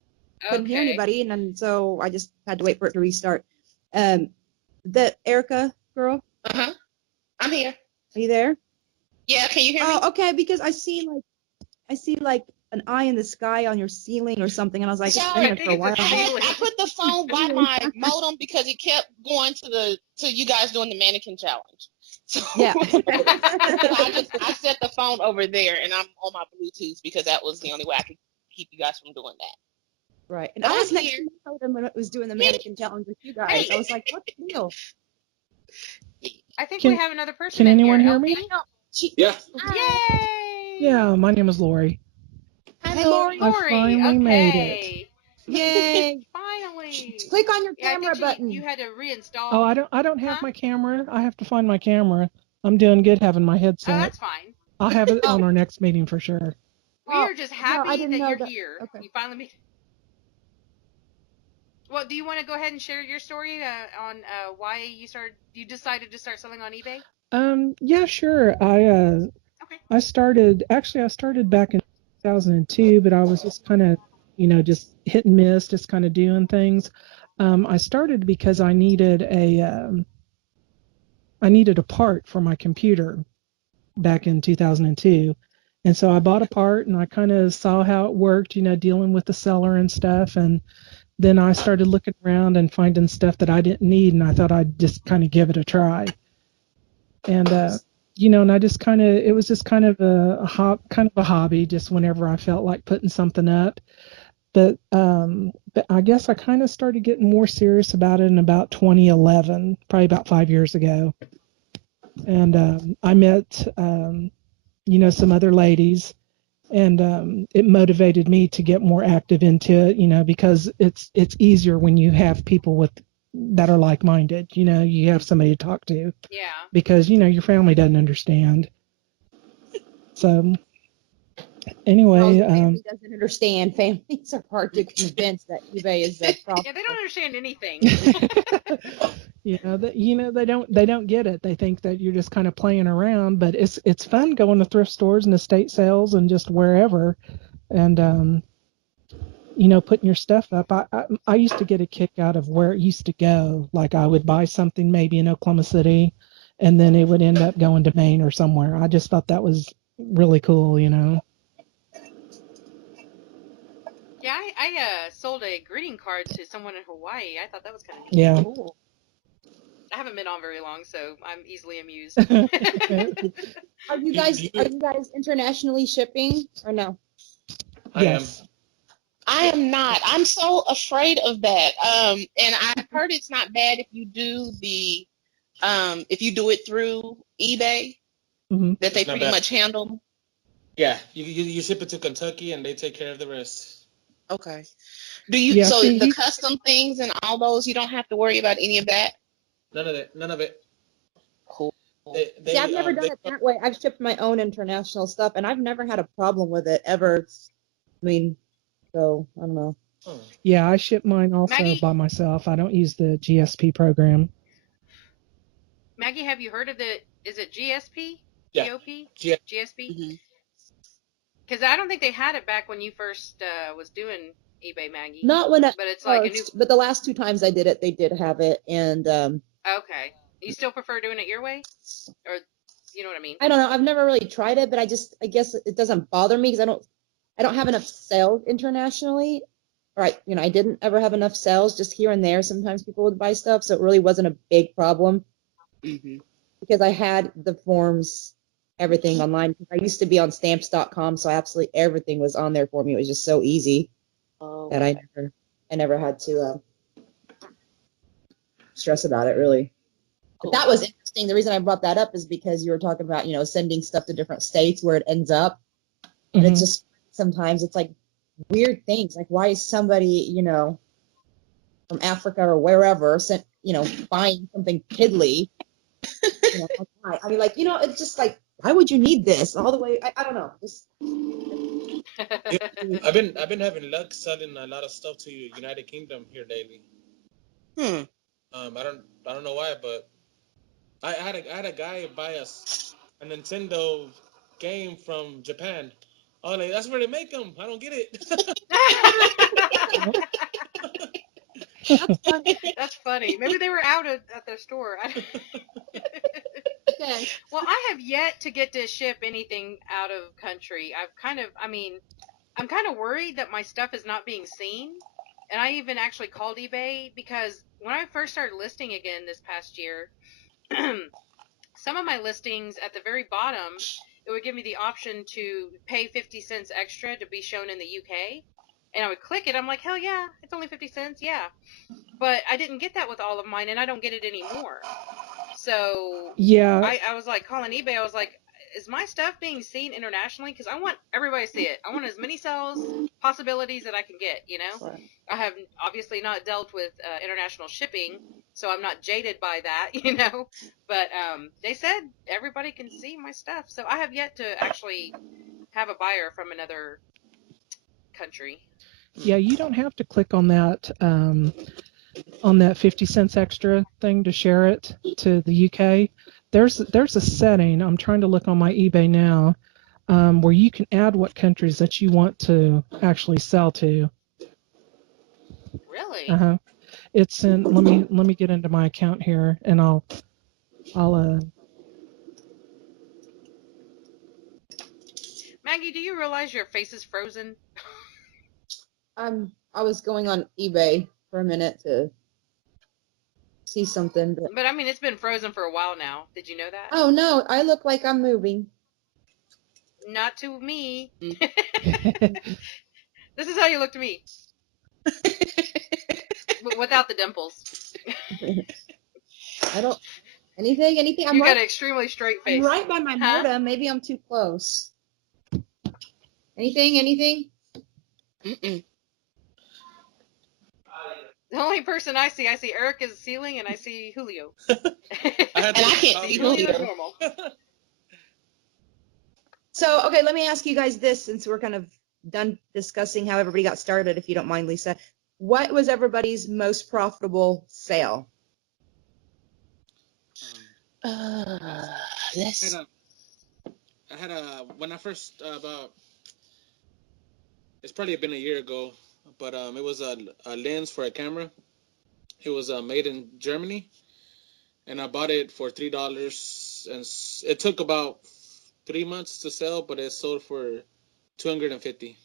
couldn't hear anybody, and then so I just had to wait for it to restart. The Erica girl. I'm here. Are you there? Yeah, can you hear me? Oh, okay. Because I see like an eye in the sky on your ceiling or something, and I was like, Sorry, it's been there for a while. I put the phone by my modem because it kept going to you guys doing the mannequin challenge. So Yeah. I set the phone over there, and I'm on my Bluetooth because that was the only way I could keep you guys from doing that. Right. And I was next to my modem when it was doing the mannequin challenge with you guys. I was like, what's the deal? I think we have another person. Can anyone here. hear me? Yeah. Yay! Yeah, my name is Lori. Hi, Lori. I finally made it. Yay. Finally. Click on your Yeah, camera button. You had to reinstall. Oh, I don't have my camera. I have to find my camera. I'm doing good having my Oh, headset. that's fine. I'll have it on our next meeting for sure. We Oh, are just no, I happy didn't that know you're that. here. Okay. You finally made. Well, do you want to go ahead and share your story on why you decided to start selling on eBay? Yeah, sure. Okay. I started back in 2002, but I was just kind of, just hit and miss, just kind of doing things. I started because I needed a part for my computer back in 2002. And so I bought a part and I kind of saw how it worked, dealing with the seller and stuff. And then I started looking around and finding stuff that I didn't need. And I thought I'd just kind of give it a try. And, and I just it was just kind of a hobby, just whenever I felt like putting something up. But I guess I kind of started getting more serious about it in about 2011, probably about 5 years ago. And I met, some other ladies, and it motivated me to get more active into it, because it's easier when you have people that are like-minded. You have somebody to talk to. Yeah. Because your family doesn't understand. So anyway, Family doesn't understand. Families are hard to convince that eBay is a problem. Yeah, they don't understand anything. they don't get it. They think that you're just kind of playing around, but it's fun going to thrift stores and estate sales and just wherever, and putting your stuff up. I used to get a kick out of where it used to go. Like I would buy something maybe in Oklahoma City, and then it would end up going to Maine or somewhere. I just thought that was really cool. Yeah, I sold a greeting card to someone in Hawaii. I thought that was kind of neat. Yeah. Cool. I haven't been on very long, so I'm easily amused. Are you guys internationally shipping or no? Yes. I am not. I'm so afraid of that. And I've heard it's not bad if you do it through eBay, Mhm. that they It's not pretty bad. much handle. Yeah, you ship it to Kentucky and they take care of the rest. Okay. Do you? Yeah, So see, the custom things and all those, you don't have to worry about any of that. None of it. Cool. See, I've never done it that way. I've shipped my own international stuff, and I've never had a problem with it ever. I mean, so I don't know. Yeah, I ship mine also Maggie? by myself. I don't use the GSP program. Maggie, have you heard of is it GSP? Yeah. GOP? Yeah. GSP? Mm-hmm. Because I don't think they had it back when you first was doing eBay, Maggie. Not when, but it's like a new. But the last two times I did it, they did have it, and Okay. You still prefer doing it your way, or you know what I mean? I don't know. I've never really tried it, but I guess it doesn't bother me because I don't have enough sales internationally. Right, I didn't ever have enough sales. Just here and there, sometimes people would buy stuff, so it really wasn't a big problem. Mm-hmm. Because I had the forms, everything online. I used to be on stamps.com, so absolutely everything was on there for me. It was just so easy that I never had to stress about it, really. But that was interesting. The reason I brought that up is because you were talking about, sending stuff to different states where it ends up. And it's just, sometimes it's like weird things. Like, why is somebody, from Africa or wherever sent, buying something piddly? I mean, like, it's just like, why would you need this all the way? I don't know. Just... I've been having luck selling a lot of stuff to United Kingdom here lately. I don't know why, but I had a guy buy us a Nintendo game from Japan. Oh, like, that's where they make them. I don't get it. That's funny. That's funny. Maybe they were out at their store. Okay. Well, I have yet to get to ship anything out of country. I'm kind of worried that my stuff is not being seen. And I even actually called eBay because when I first started listing again this past year, some of my listings at the very bottom, it would give me the option to pay 50 cents extra to be shown in the UK. And I would click it. I'm like, hell yeah, it's only 50 cents. Yeah. But I didn't get that with all of mine, and I don't get it anymore. So yeah, I was like calling eBay. I was like, is my stuff being seen internationally? Because I want everybody to see it. I want as many sales possibilities that I can get, Right. I have obviously not dealt with international shipping, so I'm not jaded by that, you know. But they said everybody can see my stuff, so I have yet to actually have a buyer from another country. Yeah, you don't have to click on that 50 cents extra thing to share it to the UK. There's a setting. I'm trying to look on my eBay now, where you can add what countries that you want to actually sell to. Really? Uh-huh. It's in. Let me get into my account here, and I'll. Maggie, do you realize your face is frozen? I was going on eBay for a minute to see something, but But I mean, it's been frozen for a while now. Did you know that? oh no, I look like I'm moving. Not to me. Mm. This is how you look to me. But without the dimples. I don't anything. I'm You got right. an extremely straight face. I'm right by my Huh? modem. Maybe I'm too close. Anything? Mm-mm. The only person I see Erica's ceiling, and I see Julio. And I can't see Julio's Julio. normal. So, okay, let me ask you guys this, since we're kind of done discussing how everybody got started, if you don't mind, Lisa. What was everybody's most profitable sale? Let's. I had a when I first it's probably been a year ago, but it was a lens for a camera. It was made in Germany, and I bought it for $3, and it took about 3 months to sell, but it sold for $250.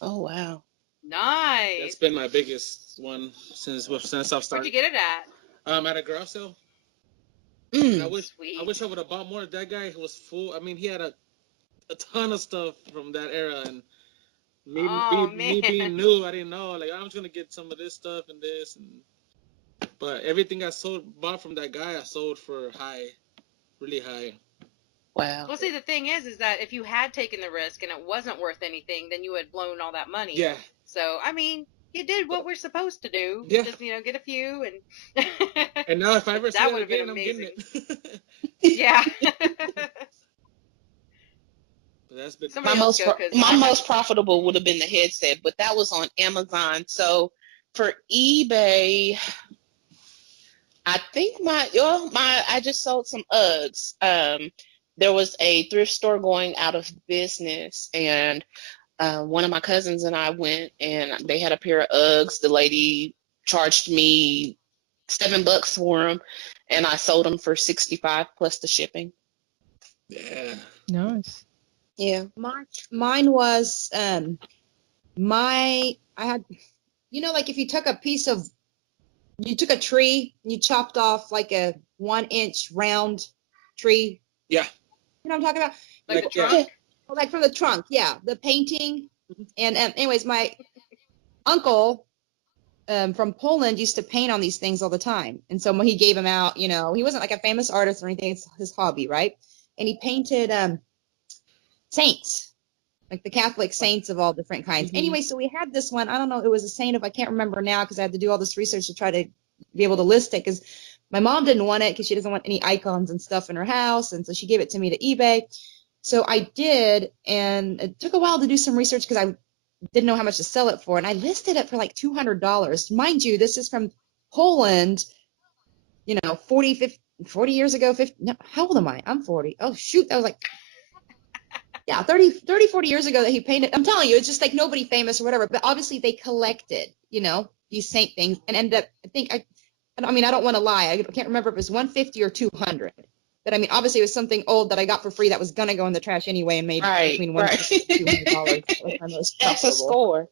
Oh wow. Nice. That's been my biggest one since I've Where'd started. you get it at? At a garage sale. Mm. I wish Sweet. I would have bought more. That guy was full. I mean, he had a ton of stuff from that era, and me being new, I didn't know. Like, I'm just gonna get some of this stuff and this, but everything I bought from that guy, I sold for really high. Wow. Well, see, the thing is that if you had taken the risk and it wasn't worth anything, then you had blown all that money. Yeah. So, I mean, you did what we're supposed to do. Yeah. Just, get a few and. And now, if I ever see That it would have been again, I'm getting amazing. it. Yeah. But that's been Somebody else go, 'cause My most profitable would have been the headset, but that was on Amazon. So for eBay, I think I just sold some Uggs. There was a thrift store going out of business, and one of my cousins and I went, and they had a pair of Uggs. The lady charged me $7 for them, and I sold them for $65 plus the shipping. Yeah. Nice. Yeah. Mine was I had, like if you took a tree and you chopped off like a 1-inch round tree. Yeah. You know what I'm talking about? like the yeah. trunk. Like from the trunk, yeah. The painting. And anyways, my uncle from Poland used to paint on these things all the time. And so when he gave them out, he wasn't like a famous artist or anything. It's his hobby, right? And he painted saints, like the Catholic saints of all different kinds. Mm-hmm. Anyway, so we had this one. I don't know. It was a saint I can't remember now because I had to do all this research to try to be able to list it because my mom didn't want it because she doesn't want any icons and stuff in her house. And so she gave it to me to eBay. So I did, and it took a while to do some research because I didn't know how much to sell it for. And I listed it for like $200. Mind you, this is from Poland, 40 years ago. 50, no, how old am I? I'm 40. Oh, shoot. That was like, yeah, 30, 40 years ago that he painted. I'm telling you, it's just like nobody famous or whatever. But obviously they collected, these saint things and ended up, I don't want to lie. I can't remember if it was 150 or 200. But I mean, obviously it was something old that I got for free that was going to go in the trash anyway and made between $150 and $200. That was my most That's a profitable. score.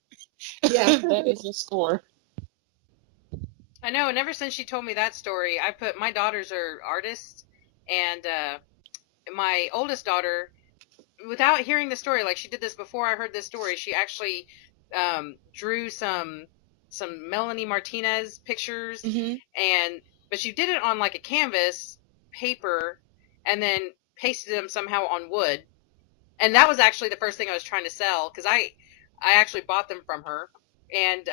Yeah. That is a score. I know, and ever since she told me that story, my daughters are artists, and my oldest daughter, without hearing the story, like she did this before I heard this story, she actually drew some Melanie Martinez pictures, but she did it on like a canvas paper and then pasted them somehow on wood, and that was actually the first thing I was trying to sell because I actually bought them from her, and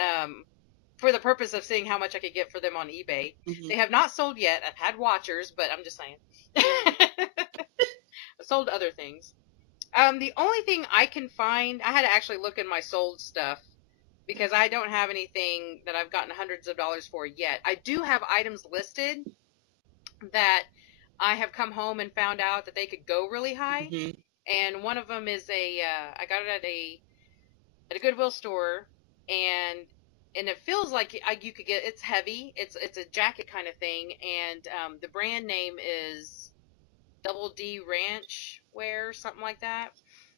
for the purpose of seeing how much I could get for them on eBay. Mhm. They have not sold yet. I've had watchers, but I'm just saying. I sold other things. The only thing I can find, I had to actually look in my sold stuff because I don't have anything that I've gotten hundreds of dollars for yet. I do have items listed that I have come home and found out that they could go really high. Mhm. And one of them is I got it at a Goodwill store, and it feels like you could get, it's heavy, it's a jacket kind of thing, and the brand name is Double D Ranch Wear, something like that.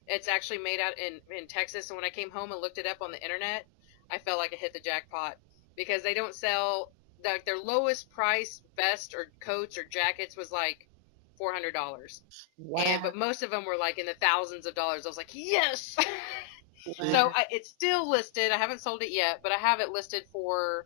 It's actually made out in Texas, and when I came home and looked it up on the internet, I felt like I hit the jackpot because they don't sell their lowest price vest or coats or jackets was like $400. Wow. But most of them were like in the thousands of dollars. I was like, yes. Wow. So it's still listed. I haven't sold it yet, but I have it listed for,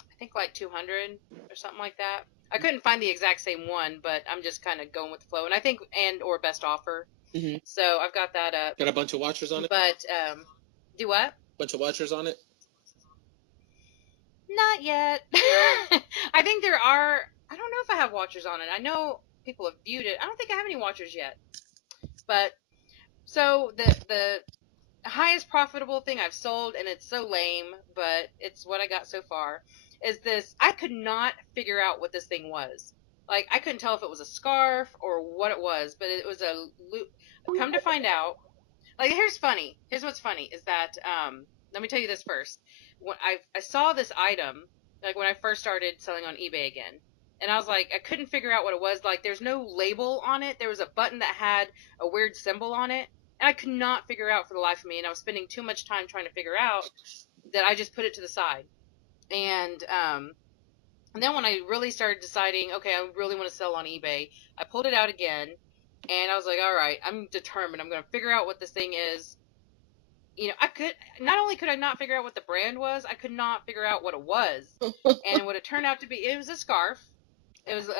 I think like 200 or something like that. I couldn't find the exact same one, but I'm just kind of going with the flow. And I think or best offer. Mhm. So I've got that up. Got a bunch of watchers on it. But do what? Bunch of watchers on it. Not yet. I think there are. I don't know if I have watchers on it. I know people have viewed it. I don't think I have any watchers yet. But so the highest profitable thing I've sold, and it's so lame, but it's what I got so far, is this. I could not figure out what this thing was. Like, I couldn't tell if it was a scarf or what it was, but it was a loop. Come to find out, like, here's what's funny, is that, let me tell you this first. When I saw this item, like, when I first started selling on eBay again, and I was like, I couldn't figure out what it was. Like, there's no label on it. There was a button that had a weird symbol on it, and I could not figure out for the life of me, and I was spending too much time trying to figure out that I just put it to the side. And then when I really started deciding, okay, I really want to sell on eBay, I pulled it out again, and I was like, all right, I'm determined. I'm going to figure out what this thing is. You know, not only could I not figure out what the brand was, I could not figure out what it was. And what it turned out to be, it was a scarf. It was a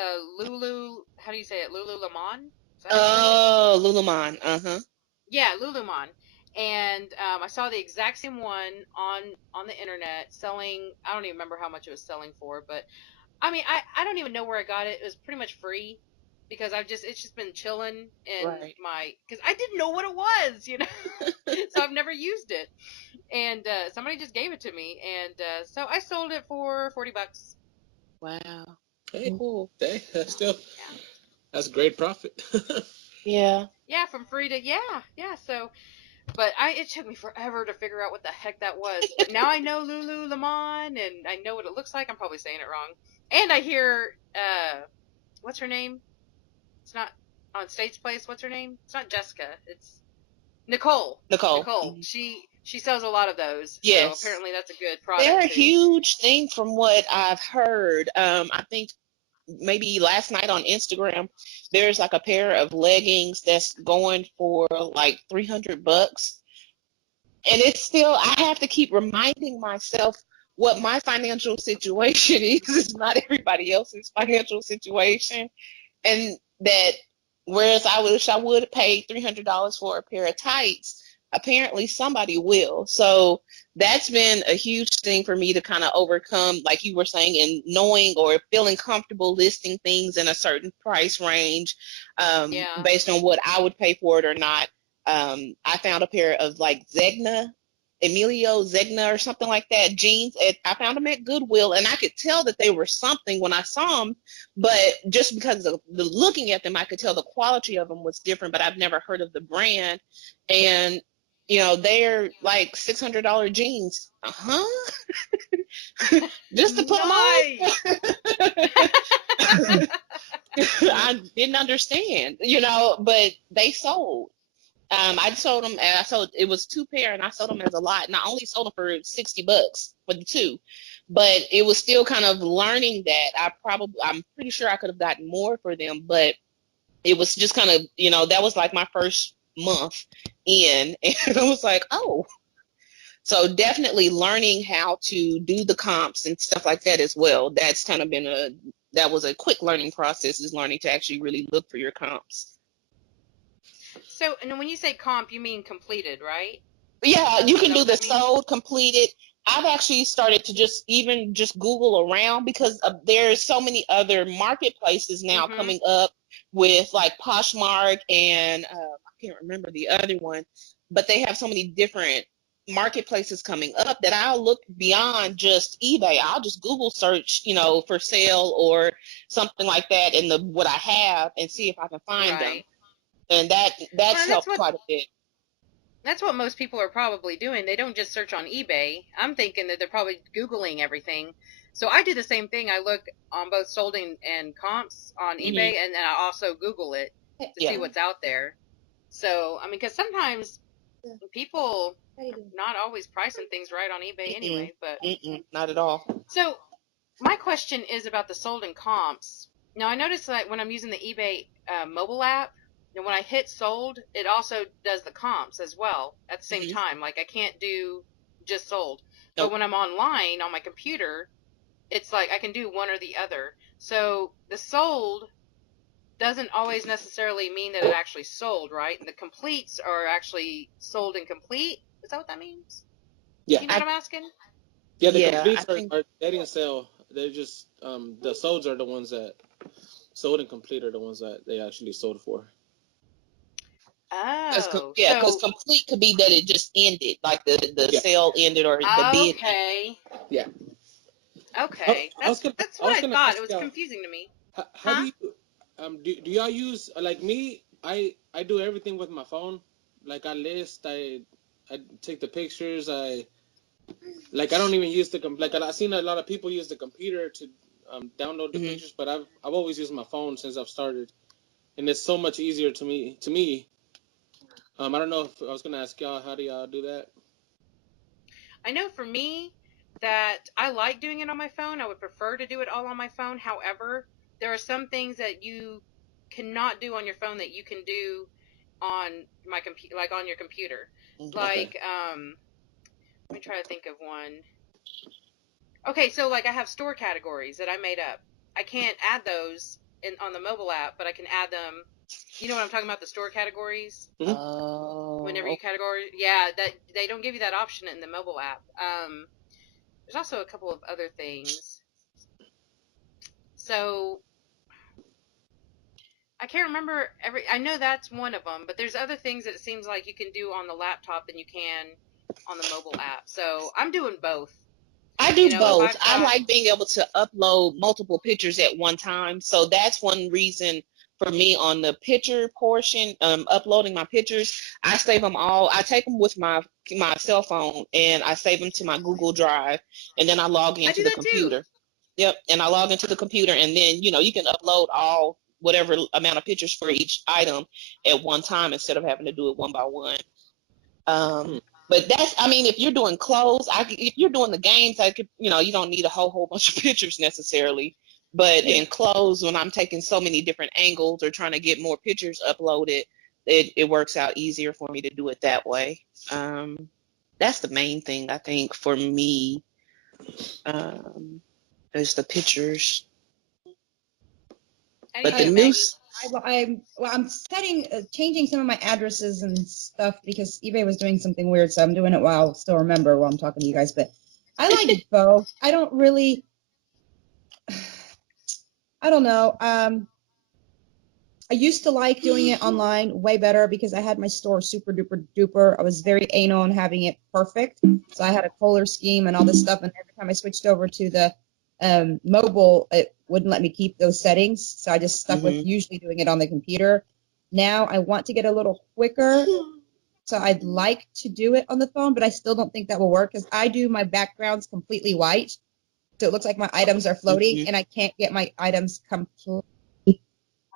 how do you say it? Lululemon? Oh, Lululemon. Uh-huh. Yeah, Lululemon. And I saw the exact same one on the internet selling, I don't even remember how much it was selling for, but I mean, I don't even know where I got it. It was pretty much free because it's just been chilling in because I didn't know what it was, you know, so I've never used it. And somebody just gave it to me. And so I sold it for $40. Wow. Hey, Cool. hey, that's great profit. Yeah. Yeah, from free to, yeah. So, but it took me forever to figure out what the heck that was. But now I know Lululemon, and I know what it looks like. I'm probably saying it wrong. And I hear, what's her name? It's not on State's Place. What's her name? It's not Jessica. It's Nicole. Nicole. She sells a lot of those. Yes. So apparently that's a good product. They're a too. huge thing from what I've heard. I think maybe last night on Instagram, there's like a pair of leggings that's going for like $300. And it's still, I have to keep reminding myself what my financial situation is. It's not everybody else's financial situation. And that whereas I wish I would pay $300 for a pair of tights, apparently somebody will. So that's been a huge thing for me to kind of overcome, like you were saying, and knowing or feeling comfortable listing things in a certain price range based on what I would pay for it or not. I found a pair of like Emilio Zegna or something like that jeans. I found them at Goodwill, and I could tell that they were something when I saw them, but just because of the looking at them, I could tell the quality of them was different, but I've never heard of the brand. And you know, they're like $600 jeans. Just to put them on. I didn't understand, you know, but they sold. I sold them, and it was 2 pair, and I sold them as a lot, and I only sold them for $60 for the 2. But it was still kind of learning that I'm pretty sure I could have gotten more for them, but it was just kind of, you know, that was like my first month in, and I was like, oh. So definitely learning how to do the comps and stuff like that as well. That's kind of been that was a quick learning process, is learning to actually really look for your comps. So, and when you say comp, you mean completed, right? Yeah, you can do the sold, completed, I've actually started to just Google around because there's so many other marketplaces now Mhm. coming up with like Poshmark and I can't remember the other one, but they have so many different marketplaces coming up that I'll look beyond just eBay. I'll just Google search, for sale or something like that in the what I have and see if I can find them. Right. And that's Well, and helped quite a bit. that's what most people are probably doing. They don't just search on eBay. I'm thinking that they're probably Googling everything. So I do the same thing. I look on both sold and comps on eBay, and then I also Google it to see Yeah. what's out there. So, I mean, because sometimes people not always pricing things right on eBay anyway. But Not at all. so my question is about the sold and comps. Now I noticed that when I'm using the eBay mobile app, and when I hit sold, it also does the comps as well at the same time. Like I can't do just sold. Nope. But when I'm online on my computer, it's like I can do one or the other. So the sold doesn't always necessarily mean that it actually sold, right? And the completes are actually sold and complete. Is that what that means? Yeah. You know what I'm asking? Yeah, the Yeah, completes I think- are they didn't sell. They're just the solds are the ones that sold and complete are the ones that they actually sold for. Oh, Because so complete could be that it just ended, like the Yeah. sale ended or the bid. okay, Yeah. okay. I was That's I what was I gonna thought. ask It was y'all, confusing to me. how Huh? do y'all use like me? I do everything with my phone. Like I list, I take the pictures. I don't even use I've seen a lot of people use the computer to download the Mhm. pictures, but I've always used my phone since I've started, and it's so much easier to me. I don't know if I was gonna ask y'all, how do y'all do that? I know for me that I like doing it on my phone. I would prefer to do it all on my phone. However, there are some things that you cannot do on your phone that you can do on my computer, like on your computer. Mhm. Like, let me try to think of one. Okay, so like I have store categories that I made up. I can't add those on the mobile app, but I can add them. You know what I'm talking about? The store categories. Oh, Whenever you category, yeah, that they don't give you that option in the mobile app. There's also a couple of other things. So I can't remember I know that's one of them, but there's other things that it seems like you can do on the laptop than you can on the mobile app. So I'm doing both. I do You know, if both. I've I got like being able to upload multiple pictures at one time. So that's one reason for me on the picture portion, uploading my pictures. I save them all. I take them with my cell phone and I save them to my Google Drive, and then I log I into do the that too. computer. Yep, and I log into the computer, and then you can upload all whatever amount of pictures for each item at one time instead of having to do it one by one. But I mean, if you're doing clothes, if you're doing the games, I could, you don't need a whole bunch of pictures necessarily. But Yeah. in clothes, when I'm taking so many different angles or trying to get more pictures uploaded, it works out easier for me to do it that way. That's the main thing I think for me, is the pictures. How do But you the do, new, Maggie? I'm changing some of my addresses and stuff because eBay was doing something weird, so I'm doing it while I'll still remember while I'm talking to you guys. But I like both. I don't really, I don't know. I used to like doing it online way better because I had my store super duper duper. I was very anal on having it perfect. So I had a color scheme and all this stuff. And every time I switched over to the mobile, it wouldn't let me keep those settings. So I just stuck with usually doing it on the computer. Now I want to get a little quicker. So I'd like to do it on the phone, but I still don't think that will work because I do my backgrounds completely white. So it looks like my items are floating and I can't get my items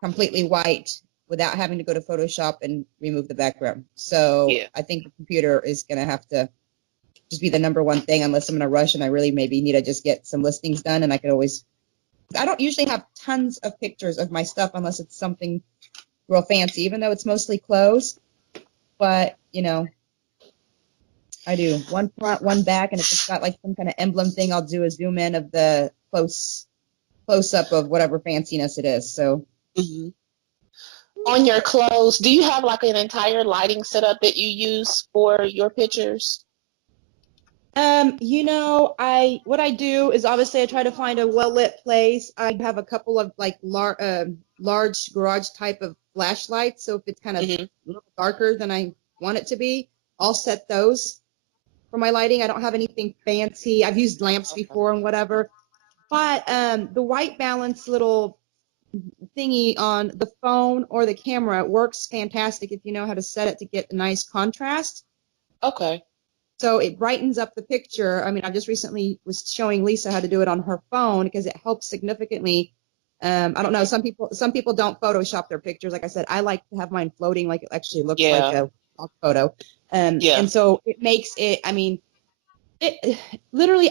completely white without having to go to Photoshop and remove the background. So Yeah. I think the computer is going to have to just be the number one thing unless I'm in a rush and I really maybe need to just get some listings done. And I don't usually have tons of pictures of my stuff unless it's something real fancy, even though it's mostly clothes. But, I do one front, one back, and if it's got like some kind of emblem thing, I'll do a zoom in of the close up of whatever fanciness it is. So on your clothes, do you have like an entire lighting setup that you use for your pictures? What I do is obviously I try to find a well lit place. I have a couple of like large garage type of flashlights. So if it's kind of Hmm. a little darker than I want it to be, I'll set those for my lighting. I don't have anything fancy. I've used lamps Okay. before and whatever. But the white balance little thingy on the phone or the camera works fantastic if you know how to set it to get a nice contrast. Okay. So it brightens up the picture. I mean, I just recently was showing Lisa how to do it on her phone because it helps significantly. I don't know. Some people don't Photoshop their pictures. Like I said, I like to have mine floating like it actually looks like Yeah. a stock photo. Yeah. And so it makes it. I mean, it literally.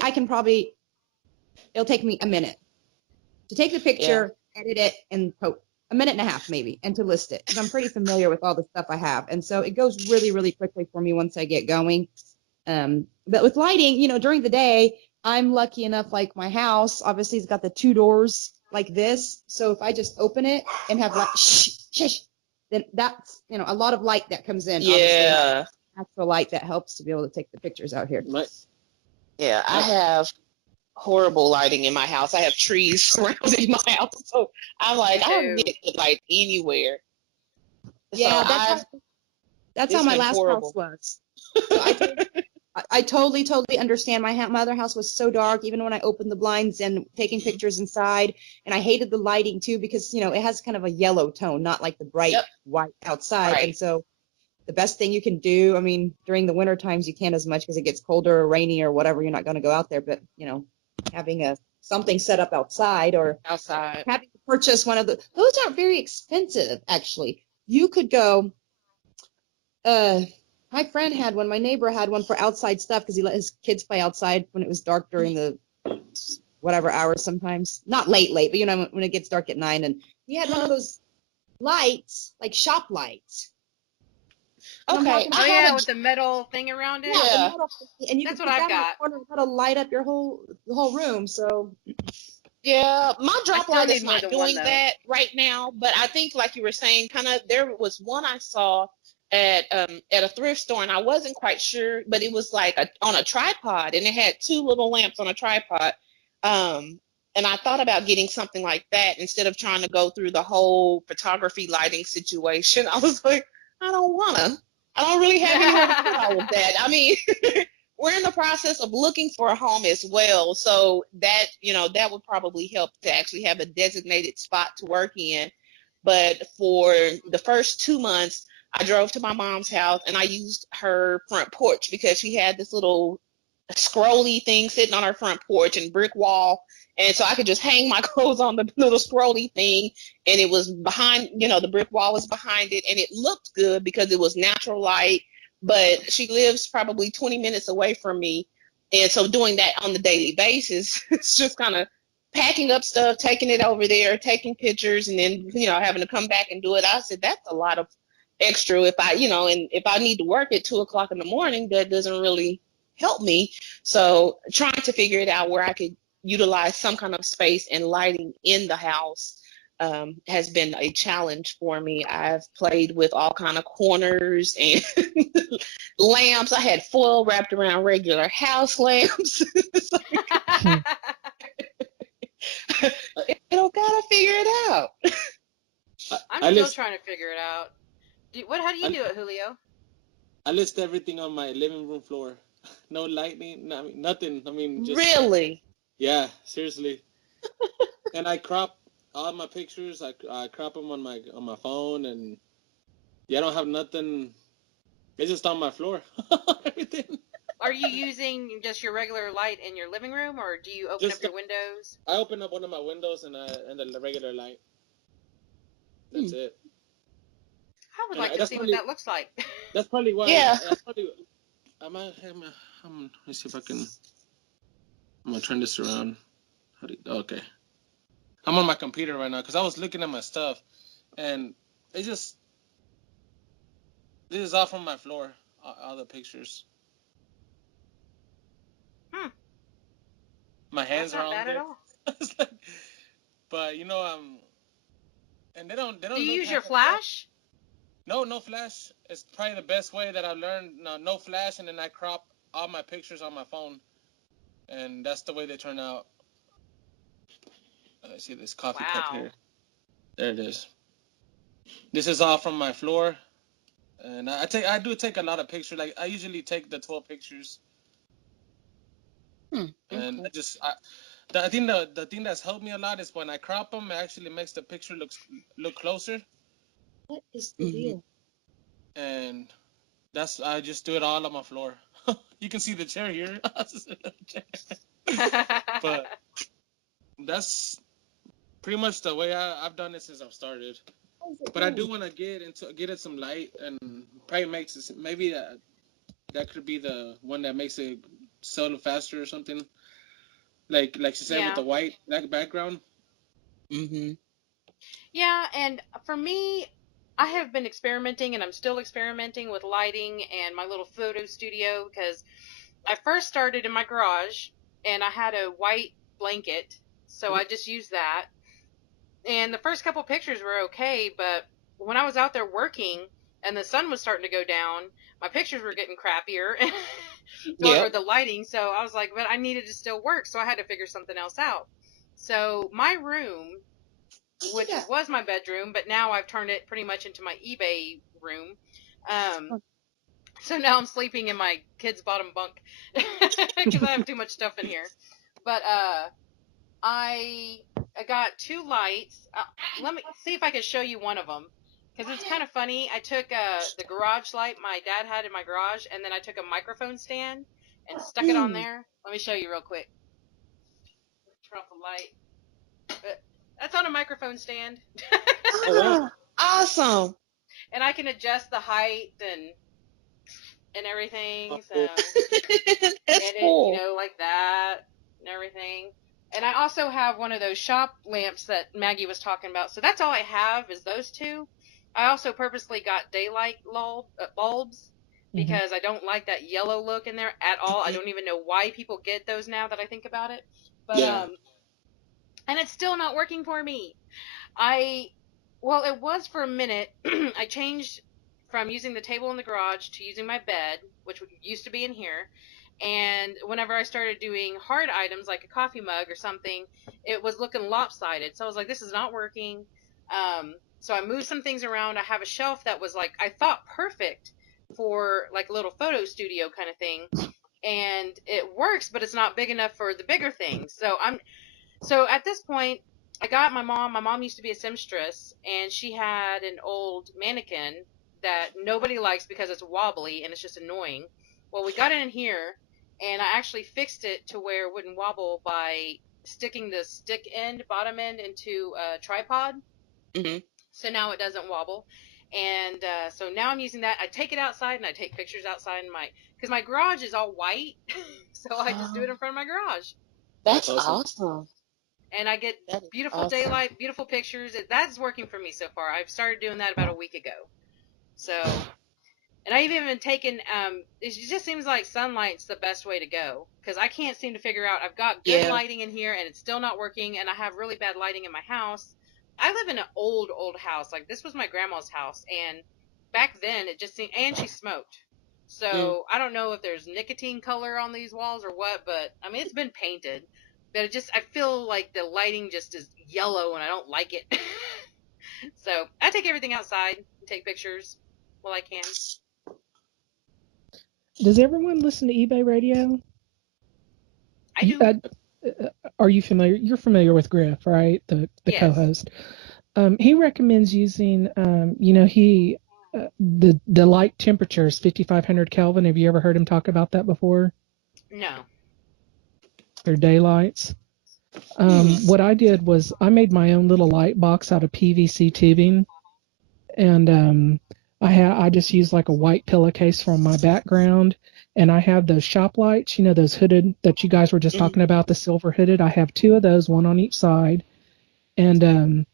It'll take me a minute to take the Yeah. picture, edit it, and a minute and a half maybe, and to list it because I'm pretty familiar with all the stuff I have. And so it goes really, really quickly for me once I get going. But with lighting, during the day, I'm lucky enough, like my house, obviously it's got the two doors like this. So if I just open it and have like, shh, then that's, a lot of light that comes in, obviously, Yeah. natural light that helps to be able to take the pictures out here. My, Yeah. I my, have horrible lighting in my house. I have trees surrounding my house, so I'm like, Me I don't too. get the light anywhere. So Yeah, that's how it's my been last horrible. house was. So I totally understand. My other house was so dark, even when I opened the blinds and taking pictures inside. And I hated the lighting too because, it has kind of a yellow tone, not like the bright Yep. white outside. Right. And so the best thing you can do, I mean, during the winter times, you can't as much because it gets colder or rainy or whatever. You're not going to go out there. But, having something set up outside or Outside. having to purchase one of those aren't very expensive, actually. You could go, my friend had one. My neighbor had one for outside stuff because he let his kids play outside when it was dark during the whatever hours sometimes. Not late, but when it gets dark at 9. And he had one of those lights, like shop lights. And I'm Okay. talking Oh about, yeah, with the metal thing around it. yeah, the Yeah. metal, and you That's can what put I've that in the got. corner and that'll light up the whole room. So Yeah, my drop still light need is more not than one, doing though. that right now, but I think like you were saying, kind of there was one I saw at a thrift store, and I wasn't quite sure, but it was like on a tripod, and it had two little lamps on a tripod. And I thought about getting something like that instead of trying to go through the whole photography lighting situation. I was like, I don't wanna. I don't really have anywhere to put all of that. I mean, we're in the process of looking for a home as well. So that, that would probably help to actually have a designated spot to work in. But for the first 2 months, I drove to my mom's house and I used her front porch because she had this little scrolly thing sitting on her front porch and brick wall. And so I could just hang my clothes on the little scrolly thing. And it was behind, the brick wall was behind it. And it looked good because it was natural light. But she lives probably 20 minutes away from me. And so doing that on the daily basis, it's just kind of packing up stuff, taking it over there, taking pictures, and then, having to come back and do it. I said, that's a lot of extra if and if I need to work at 2 o'clock in the morning, that doesn't really help me. So trying to figure it out where I could utilize some kind of space and lighting in the house has been a challenge for me. I've played with all kind of corners and lamps. I had foil wrapped around regular house lamps. Gotta figure it out. I'm I still list trying to figure it out. How do you do it, Julio? I list everything on my living room floor. No lightning, no, I mean, nothing. I mean, just Really? yeah, seriously. And I crop all my pictures. I crop them on my phone, and yeah, I don't have nothing. It's just on my floor. Everything. Are you using just your regular light in your living room, or do you open Just up your windows? I open up one of my windows and the regular light. That's it. I would And like to that's see what probably that looks like. that's probably why. Yeah. That's probably. Let me see if I can. I'm gonna turn this around. Okay. I'm on my computer right now because I was looking at my stuff, and this is all from my floor. All the pictures. My hands That's are not on bad at there. all. It's like, but and they don't Do look you use your half as bad. flash? No flash. It's probably the best way that I've learned. No flash, and then I crop all my pictures on my phone, and that's the way they turn out. I see this coffee cup Wow. here. There it is. This is all from my floor, and I do take a lot of pictures. Like I usually take the 12 pictures, and Okay. I think the thing that's helped me a lot is when I crop them, it actually makes the picture look closer, What is the Mhm. deal? and I just do it all on my floor. You can see the chair here, but that's pretty much the way I've done it since I've started. How is it But I doing? do want to get it some light, and probably makes it, maybe that could be the one that makes it sell faster or something. Like she said, with Yeah. the white black background. Mhm. Yeah, and for me, I have been experimenting and I'm still experimenting with lighting and my little photo studio because I first started in my garage and I had a white blanket, so I just used that. And the first couple pictures were okay, but when I was out there working and the sun was starting to go down, my pictures were getting crappier or Yep. the lighting, so I was like, but I needed to still work, so I had to figure something else out. So my room, which Yeah. was my bedroom, but now I've turned it pretty much into my eBay room. So now I'm sleeping in my kid's bottom bunk because I have too much stuff in here. But I got two lights. Let me see if I can show you one of them because it's kind of funny. I took the garage light my dad had in my garage, and then I took a microphone stand and stuck it on there. Let me show you real quick. Turn off the light. But that's on a microphone stand. Ah, awesome. And I can adjust the height and everything. So That's and it, cool. like that and everything. And I also have one of those shop lamps that Maggie was talking about. So that's all I have is those two. I also purposely got daylight bulbs because I don't like that yellow look in there at all. I don't even know why people get those now that I think about it. But Yeah. and it's still not working for me. Well, it was for a minute. I changed from using the table in the garage to using my bed, which used to be in here. And whenever I started doing hard items like a coffee mug or something, it was looking lopsided. So I was like, this is not working. So I moved some things around. I have a shelf that was like, I thought perfect for like a little photo studio kind of thing. And it works, but it's not big enough for the bigger things. So at this point, I got my mom. My mom used to be a seamstress, and she had an old mannequin that nobody likes because it's wobbly and it's just annoying. Well, we got it in here, and I actually fixed it to where it wouldn't wobble by sticking the stick end, bottom end, into a tripod. Mhm. So now it doesn't wobble. And so now I'm using that. I take it outside and I take pictures outside in because my garage is all white. So I just do it in front of my garage. That's That's awesome. awesome. And I get That is beautiful awesome. daylight, beautiful pictures. That's working for me so far. I've started doing that about a week ago. So, and I've even taken, it just seems like sunlight's the best way to go because I can't seem to figure out. I've got good Yeah. lighting in here and it's still not working, and I have really bad lighting in my house. I live in an old house. Like, this was my grandma's house, and back then it just seemed, and she smoked. So I don't know if there's nicotine color on these walls or what, but I mean, it's been painted. But I feel like the lighting just is yellow and I don't like it. So I take everything outside and take pictures while I can. Does everyone listen to eBay Radio? I do. Are you familiar? You're familiar with Griff, right? The Yes. co-host. He recommends using, the light temperature is 5,500 Kelvin. Have you ever heard him talk about that before? No. Their daylights. What I did was I made my own little light box out of PVC tubing, and I just used like a white pillowcase for my background, and I have those shop lights, those hooded that you guys were just talking about, the silver hooded. I have two of those, one on each side, and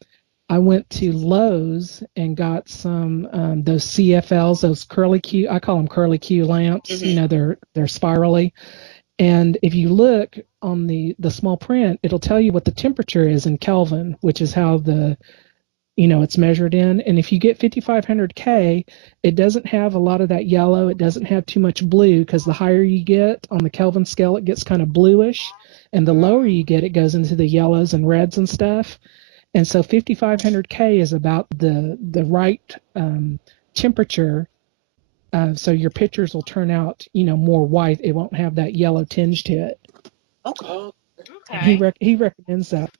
I went to Lowe's and got some those CFLs, those curly Q. I call them curly Q lamps. They're spirally. And if you look on the small print, it'll tell you what the temperature is in Kelvin, which is how the it's measured in. And if you get 5500K, it doesn't have a lot of that yellow. It doesn't have too much blue, because the higher you get on the Kelvin scale, it gets kind of bluish. And the lower you get, it goes into the yellows and reds and stuff. And so 5500K is about the right temperature. So your pictures will turn out, more white. It won't have that yellow tinge to it. Okay. Oh, Okay. He recommends that.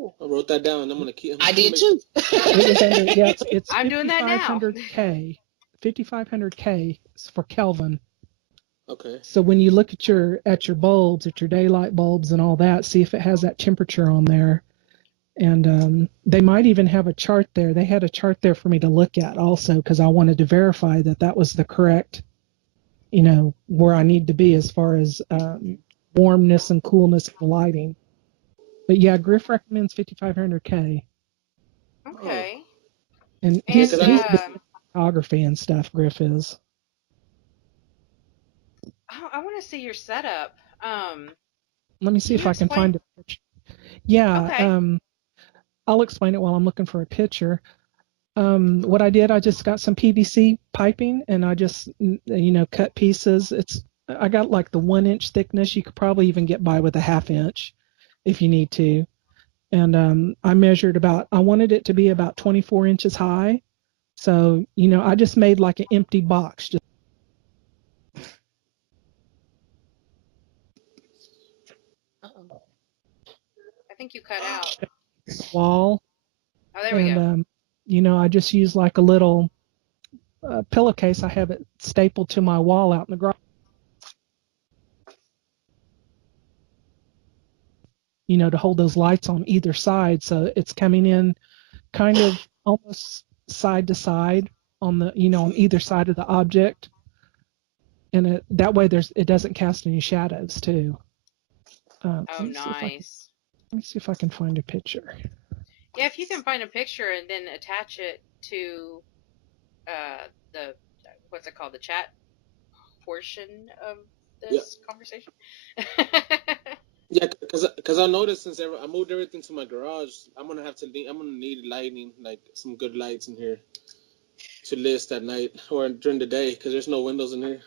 cool. I wrote that down. I'm gonna keep. I did too. It was under, yeah, it's I'm doing that now. 5500K. 5500K for Kelvin. Okay. So when you look at your bulbs, at your daylight bulbs and all that, see if it has that temperature on there. And they might even have a chart there. They had a chart there for me to look at also, because I wanted to verify that was the correct, where I need to be as far as warmness and coolness of the lighting. But yeah, Griff recommends 5500K. Okay. And And he's the photography and stuff, Griff is. I want to see your setup. Let me see Can if you I can explain? find a picture. Yeah, Okay. I'll explain it while I'm looking for a picture. What I did, I just got some PVC piping and I just, cut pieces. I got like the 1 inch thickness. You could probably even get by with a 1/2 inch if you need to. And I measured I wanted it to be about 24 inches high. So, I just made like an empty box. Uh-oh. I think you cut out. Wall. Oh, there we go. And, I just used like a little pillowcase. I have it stapled to my wall out in the garage. To hold those lights on either side. So it's coming in kind of almost side to side on the, on either side of the object. And that way it doesn't cast any shadows too. Oh, Let me nice. see if I can find a picture. Yeah, if you can find a picture and then attach it to the what's it called, the chat portion of this conversation. Yeah, because I noticed since I moved everything to my garage, I'm gonna need lighting, like some good lights in here to list at night or during the day, because there's no windows in here.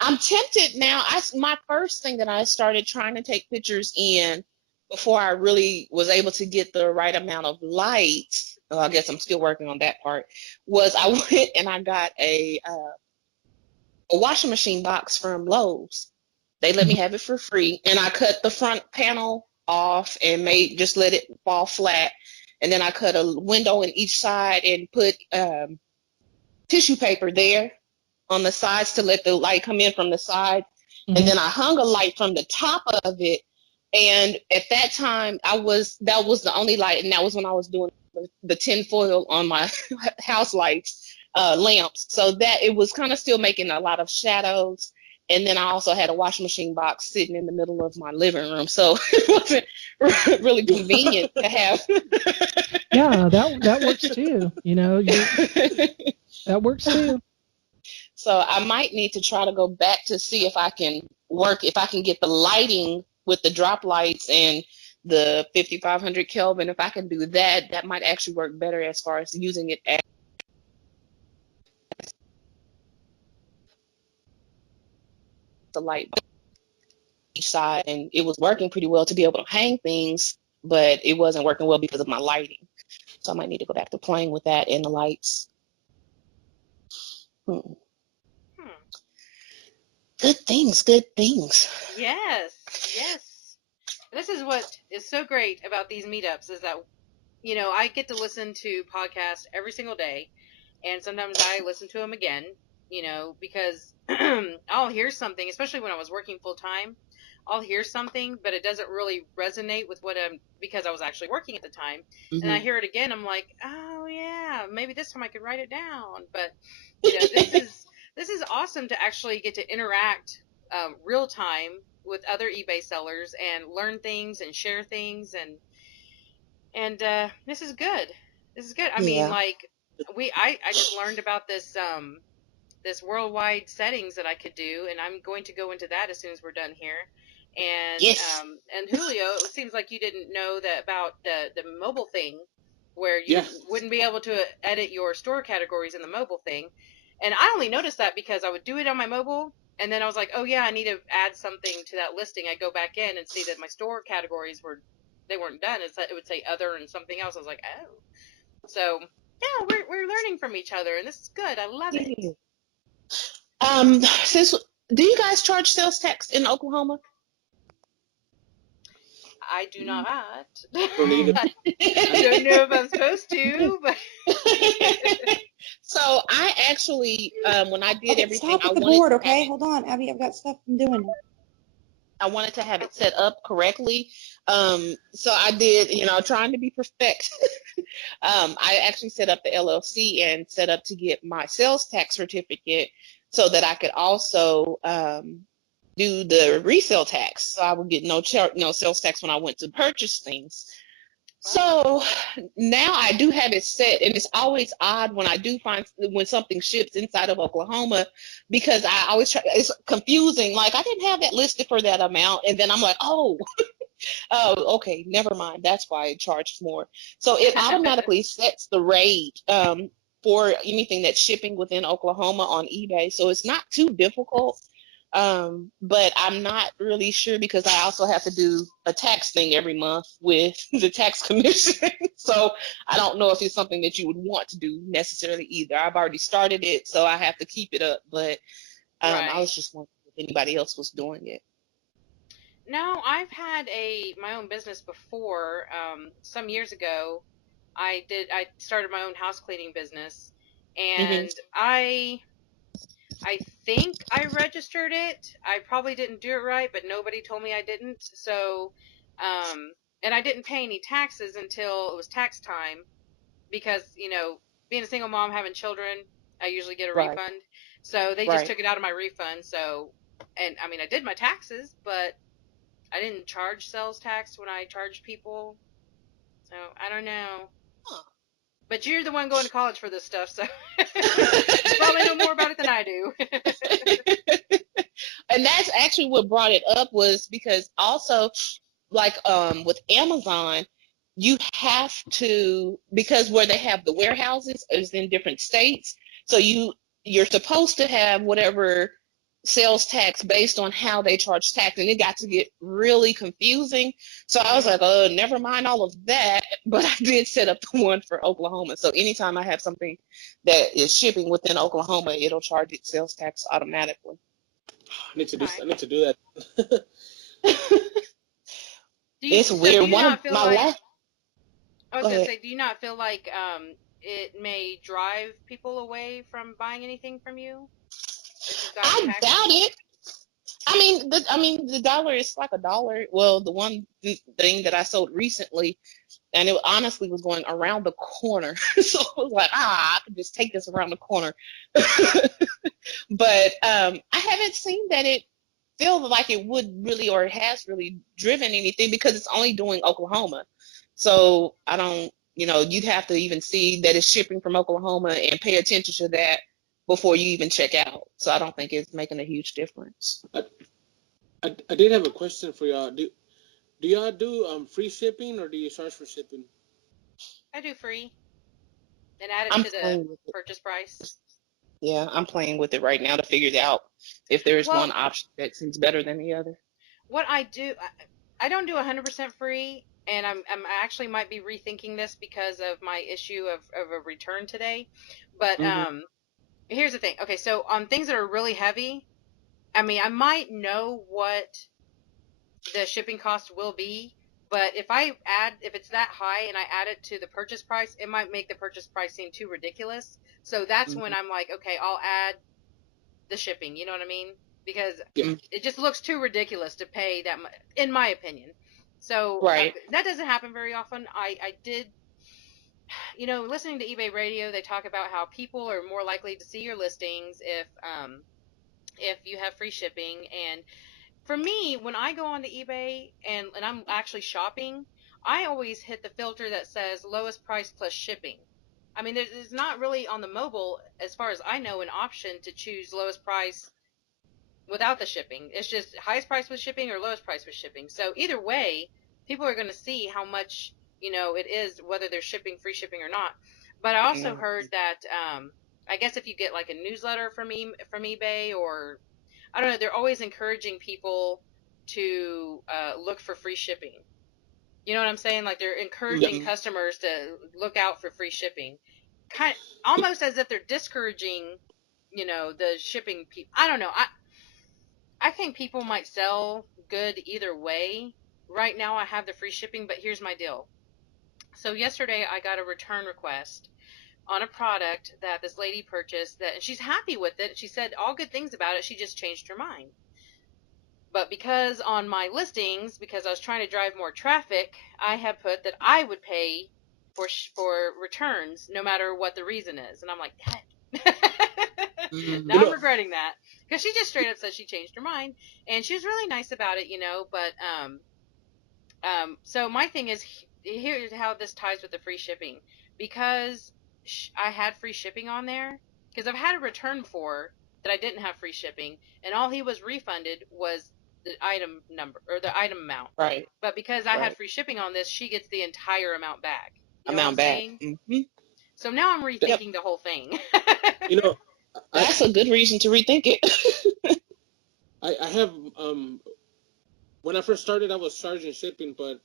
I'm tempted now. My first thing that I started trying to take pictures in before I really was able to get the right amount of light. Well, I guess I'm still working on that part. Was I went and I got a washing machine box from Lowe's. They let me have it for free, and I cut the front panel off and just let it fall flat. And then I cut a window in each side and put tissue paper there on the sides to let the light come in from the side. Mm-hmm. And then I hung a light from the top of it. And at that time, that was the only light, and that was when I was doing the tinfoil on my house lights, lamps. So that it was kind of still making a lot of shadows. And then I also had a washing machine box sitting in the middle of my living room, so it wasn't really convenient to have. Yeah, that works too. That works too. So I might need to try to go back to see if I can get the lighting with the drop lights and the 5500 Kelvin. If I can do that, that might actually work better as far as using it as the light each side. And it was working pretty well to be able to hang things, but it wasn't working well because of my lighting. So I might need to go back to playing with that and the lights. Good things. Yes. This is what is so great about these meetups is that, I get to listen to podcasts every single day, and sometimes I listen to them again, because I'll hear something, especially when I was working full time, I'll hear something, but it doesn't really resonate with because I was actually working at the time. Mm-hmm. And I hear it again, I'm like, oh yeah, maybe this time I could write it down. But, this is awesome to actually get to interact real time with other eBay sellers and learn things and share things, and this is good. I mean, like I just learned about this this worldwide settings that I could do, and I'm going to go into that as soon as we're done here. Yes. And Julio, it seems like you didn't know that about the mobile thing, where you Yeah. wouldn't be able to edit your store categories in the mobile thing. And I only noticed that because I would do it on my mobile, and then I was like, oh yeah, I need to add something to that listing. I go back in and see that my store categories weren't done. It would say other and something else. I was like, oh. So yeah, we're learning from each other, and this is good. I love it. Since do you guys charge sales tax in Oklahoma? I do not. Don't either. I don't know if I'm supposed to, but So I actually, when I did Okay, everything, stop I with the wanted board, to have okay? it, Hold on, Abby, I've got stuff I'm doing. I wanted to have it set up correctly. So I did, trying to be perfect. I actually set up the LLC and set up to get my sales tax certificate so that I could also do the resale tax. So I would get no sales tax when I went to purchase things. So now I do have it set, and it's always odd when I do find when something ships inside of Oklahoma, because I always try, it's confusing. Like, I didn't have that listed for that amount, and then I'm like, oh, okay, never mind. That's why it charges more. So it automatically sets the rate for anything that's shipping within Oklahoma on eBay. So it's not too difficult. But I'm not really sure because I also have to do a tax thing every month with the tax commission. So I don't know if it's something that you would want to do necessarily either. I've already started it, so I have to keep it up. But Right. I was just wondering if anybody else was doing it. No, I've had my own business before. Some years ago, I started my own house cleaning business, and I think I registered it. I probably didn't do it right, but nobody told me I didn't. So, and I didn't pay any taxes until it was tax time, because being a single mom having children, I usually get a Right. refund. So they just Right. took it out of my refund. So, and I mean, I did my taxes, but I didn't charge sales tax when I charged people. So I don't know. Huh. But you're the one going to college for this stuff, so you probably know more about it than I do. And that's actually what brought it up, was because also, like, with Amazon, you have to, because where they have the warehouses is in different states, so you're supposed to have whatever sales tax based on how they charge tax, and it got to get really confusing. So I was like, oh, never mind all of that. But I did set up the one for Oklahoma, so anytime I have something that is shipping within Oklahoma, it'll charge its sales tax automatically. I need to do that. It's So weird. do you One not of feel my like, last I was Go gonna ahead. say, do you not feel like it may drive people away from buying anything from you if you've got I taxes? doubt it. I mean, the dollar is like a dollar. Well, the one thing that I sold recently, and it honestly was going around the corner, so it was like, I could just take this around the corner. But I haven't seen that it feels like it would really, or has really driven anything, because it's only doing Oklahoma. So I don't, you'd have to even see that it's shipping from Oklahoma and pay attention to that before you even check out. So I don't think it's making a huge difference. I did have a question for y'all. Do y'all do free shipping, or do you charge for shipping? I do free, and add it I'm to the playing with it. purchase price. Yeah, I'm playing with it right now to figure out if there's Well, one option that seems better than the other. what I do, I don't do 100% free, and I'm actually might be rethinking this because of my issue of a return today. But here's the thing. Okay, so on things that are really heavy, I mean, I might know what the shipping cost will be, but if it's that high and I add it to the purchase price, it might make the purchase price seem too ridiculous. So that's when I'm like, okay, I'll add the shipping. You know what I mean? Because Yeah. it just looks too ridiculous to pay that much, in my opinion. So Right. that doesn't happen very often. I did, listening to eBay Radio, they talk about how people are more likely to see your listings if you have free shipping. And for me, when I go onto eBay and I'm actually shopping, I always hit the filter that says lowest price plus shipping. I mean, there's not really on the mobile, as far as I know, an option to choose lowest price without the shipping. It's just highest price with shipping or lowest price with shipping. So either way, people are going to see how much, it is, whether they're shipping, free shipping or not. But I also heard that, I guess if you get like a newsletter from eBay, or I don't know, they're always encouraging people to look for free shipping. You know what I'm saying? Like they're encouraging customers to look out for free shipping, almost as if they're discouraging, the shipping people. I don't know. I think people might sell good either way. Right now I have the free shipping, but here's my deal. So yesterday I got a return request on a product that this lady purchased, and she's happy with it. She said all good things about it. She just changed her mind. But because on my listings, because I was trying to drive more traffic, I have put that I would pay for returns no matter what the reason is. And I'm like, now I'm regretting that, because she just straight up said she changed her mind, and she was really nice about it, but so my thing is, here's how this ties with the free shipping. Because I had free shipping on there, because I've had a return before that I didn't have free shipping, and all he was refunded was the item number or the item amount. Right. But because I had free shipping on this, she gets the entire amount back. Mm-hmm. So now I'm rethinking the whole thing. That's a good reason to rethink it. I have when I first started, I was charging shipping, but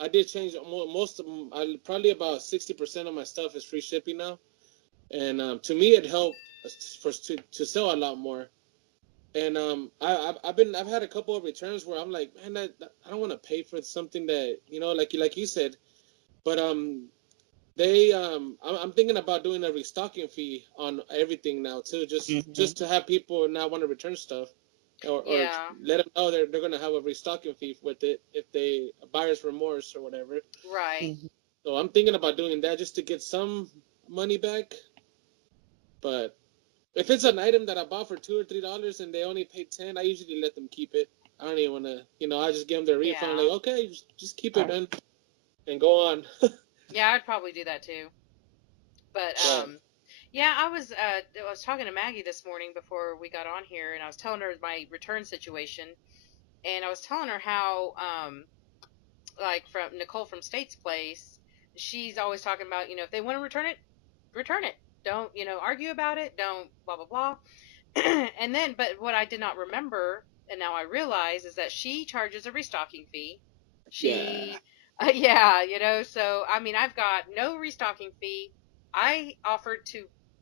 I did change most of them. Probably about 60% of my stuff is free shipping now, and to me it helped to sell a lot more. And I've had a couple of returns where I'm like, man, I don't want to pay for something that, like you said, but I'm thinking about doing a restocking fee on everything now too, just to have people not want to return stuff, or let them know they're going to have a restocking fee with it if they buyer's remorse or whatever. Right. So I'm thinking about doing that just to get some money back. But if it's an item that I bought for $2 or $3 and they only paid $10, I usually let them keep it. I don't even want to, I just give them their refund. Like, okay, just keep it, man, and go on. Yeah, I'd probably do that too. But I was talking to Maggie this morning before we got on here, and I was telling her my return situation, and I was telling her how like from Nicole from State's Place, she's always talking about, if they want to return it, return it. Don't, argue about it. Don't blah, blah, blah. And then, but what I did not remember, and now I realize, is that she charges a restocking fee. So, I mean, I've got no restocking fee. I offered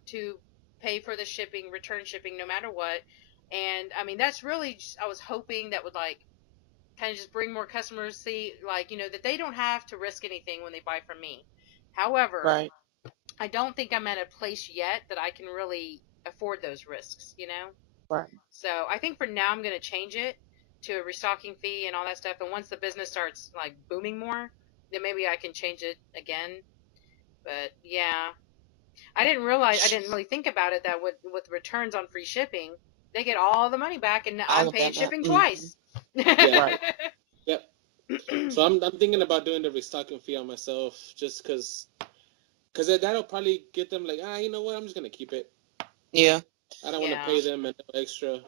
to pay for the shipping, return shipping, no matter what. And I mean, that's really just, I was hoping that would like kind of just bring more customers, see, like, that they don't have to risk anything when they buy from me. However, I don't think I'm at a place yet that I can really afford those risks, Right. So I think for now I'm going to change it to a restocking fee and all that stuff. And once the business starts like booming more, then maybe I can change it again. But yeah, I didn't really think about it that with returns on free shipping, they get all the money back, and I'm paying shipping twice. Yeah. Right. Yep. So I'm thinking about doing the restocking fee on myself, just because that'll probably get them like, you know what, I'm just gonna keep it. Yeah. I don't want to pay them an extra.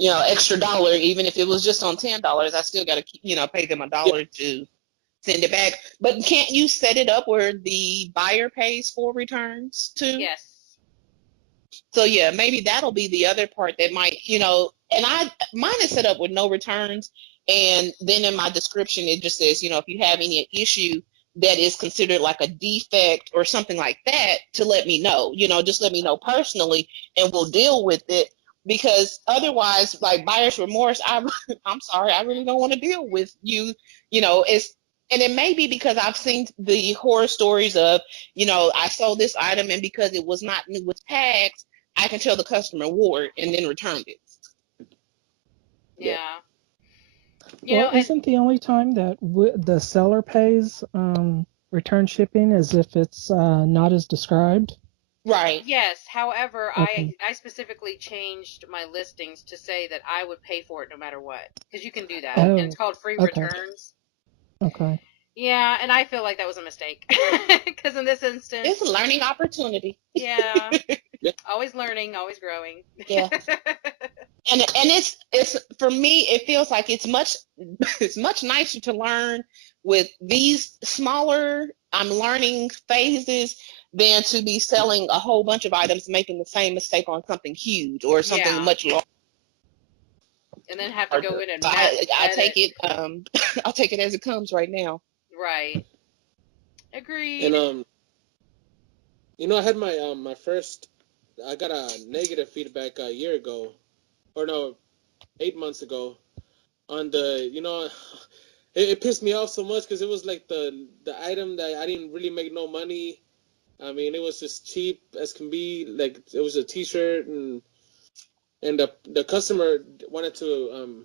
Extra dollar, even if it was just on $10, I still got to pay them $1 to send it back. But can't you set it up where the buyer pays for returns too? Yes. So yeah, maybe that'll be the other part that might, and mine is set up with no returns, and then in my description it just says, if you have any issue that is considered like a defect or something like that, to let me know. Just let me know personally, and we'll deal with it. Because otherwise, like buyer's remorse, I'm sorry, I really don't want to deal with you. And it may be because I've seen the horror stories of, I sold this item, and because it was not new with tags, I can tell the customer wore it and then returned it. Yeah. Isn't the only time that the seller pays return shipping is if it's not as described? Right. Yes. However, Okay. I specifically changed my listings to say that I would pay for it no matter what, because you can do that, Oh, and it's called free okay. returns. Okay. Yeah, and I feel like that was a mistake, because in this instance, It's a learning opportunity. yeah, always learning, always growing. Yeah. and it's for me, it feels like it's much it's much nicer to learn with these smaller I'm learning phases than to be selling a whole bunch of items, making the same mistake on something huge or something Yeah. much larger. And then have to go in and I take edit. it I'll take it as it comes right now. Right. Agreed. And I had my first. I got a negative feedback a year ago, or no, 8 months ago, on the. It pissed me off so much because it was like the item that I didn't really make no money. I mean, it was just cheap as can be. Like it was a T-shirt, and the customer wanted to